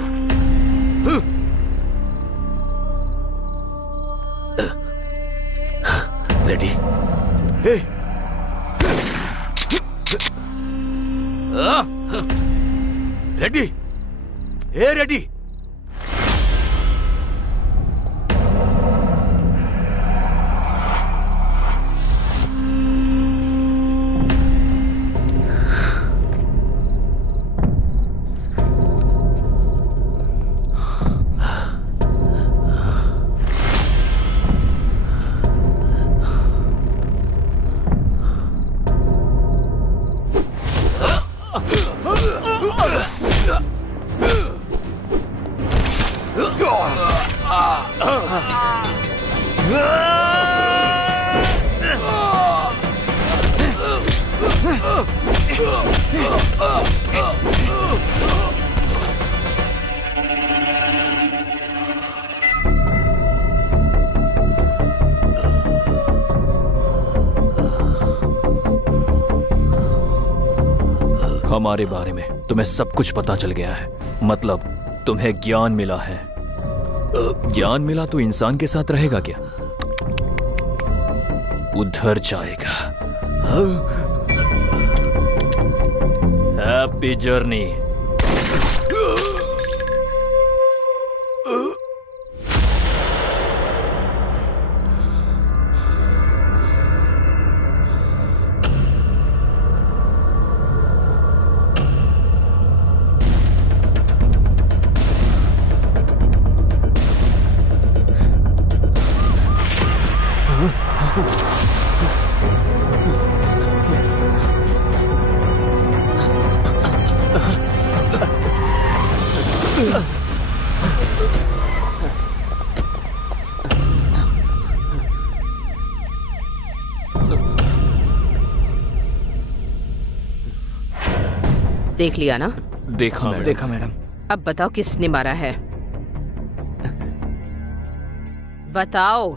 रेडी? रेडी? रेडी? हमारे बारे में तुम्हें सब कुछ पता चल गया है, मतलब तुम्हें ज्ञान मिला है। ज्ञान मिला तो इंसान के साथ रहेगा क्या? उधर जाएगा। Happy journey. देख लिया ना? देखा मैडम। देखा मैडम। अब बताओ किसने मारा है? बताओ।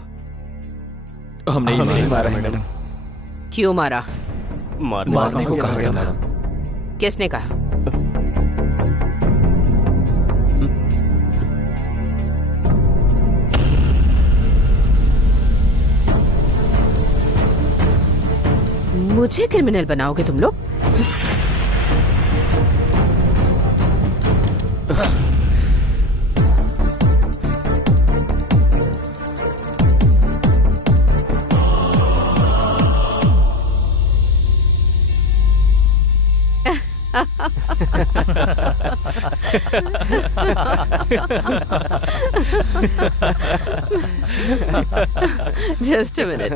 हमने ही मारा है मैडम। क्यों मारा? मारने को कहा गया मैडम। किसने कहा? मुझे क्रिमिनल बनाओगे तुम लोग? Just a minute.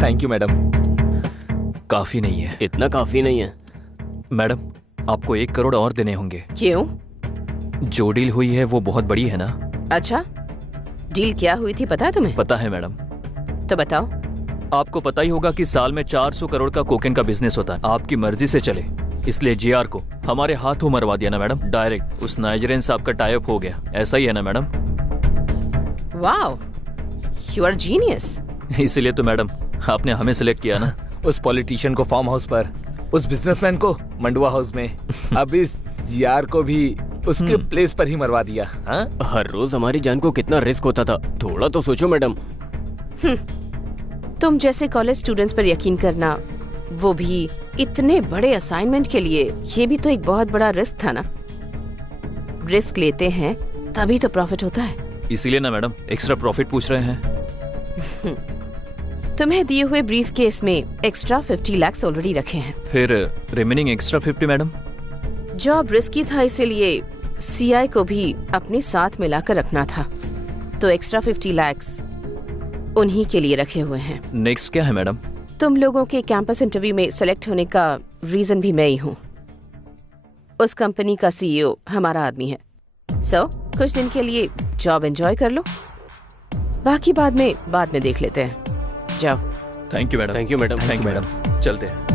Thank you madam. काफी नहीं है। इतना काफी नहीं है मैडम, आपको 1 करोड़ और देने होंगे। क्यों? जो डील हुई है वो बहुत बड़ी है ना। अच्छा, डील क्या हुई थी पता है तुम्हें? पता है मैडम। तो बताओ। आपको पता ही होगा कि साल में 400 करोड़ का कोकेन का बिजनेस होता है। आपकी मर्जी से चले, इसलिए जीआर को हमारे हाथों मरवा दिया ना मैडम। डायरेक्ट उस नाइजीरियन साहब का टाई अप हो गया। ऐसा ही है ना madam? Wow, you are genius. इसीलिए तो मैडम आपने हमें सिलेक्ट किया ना। उस पॉलिटिशियन को फार्म हाउस पर, उस बिजनेसमैन को मंडुआ हाउस में, अब इस जीआर को भी उसके प्लेस पर ही मरवा दिया। हाँ? हर रोज हमारी जान को कितना रिस्क होता था, थोड़ा तो सोचो मैडम। तुम जैसे कॉलेज स्टूडेंट्स पर यकीन करना, वो भी इतने बड़े असाइनमेंट के लिए, ये भी तो एक बहुत बड़ा रिस्क था ना। रिस्क लेते हैं तभी तो प्रॉफिट होता है। इसीलिए ना मैडम एक्स्ट्रा प्रॉफिट पूछ रहे हैं। तुम्हें दिए हुए ब्रीफ केस में एक्स्ट्रा 50 लाख ऑलरेडी रखे हैं। फिर remaining extra 50 madam? Job risky था, इसीलिए सीआई को भी अपने साथ मिलाकर रखना था, तो एक्स्ट्रा 50 लाख उन्हीं के लिए रखे हुए हैं। नेक्स्ट क्या है मैडम? तुम लोगों के कैंपस इंटरव्यू में सेलेक्ट होने का रीजन भी मैं ही हूँ। उस कंपनी का सीईओ हमारा आदमी है। सो कुछ दिन के लिए जॉब एंजॉय कर लो, बाकी बाद में देख लेते हैं। जाओ। Thank you madam. Thank you madam. Thank you madam. चलते हैं।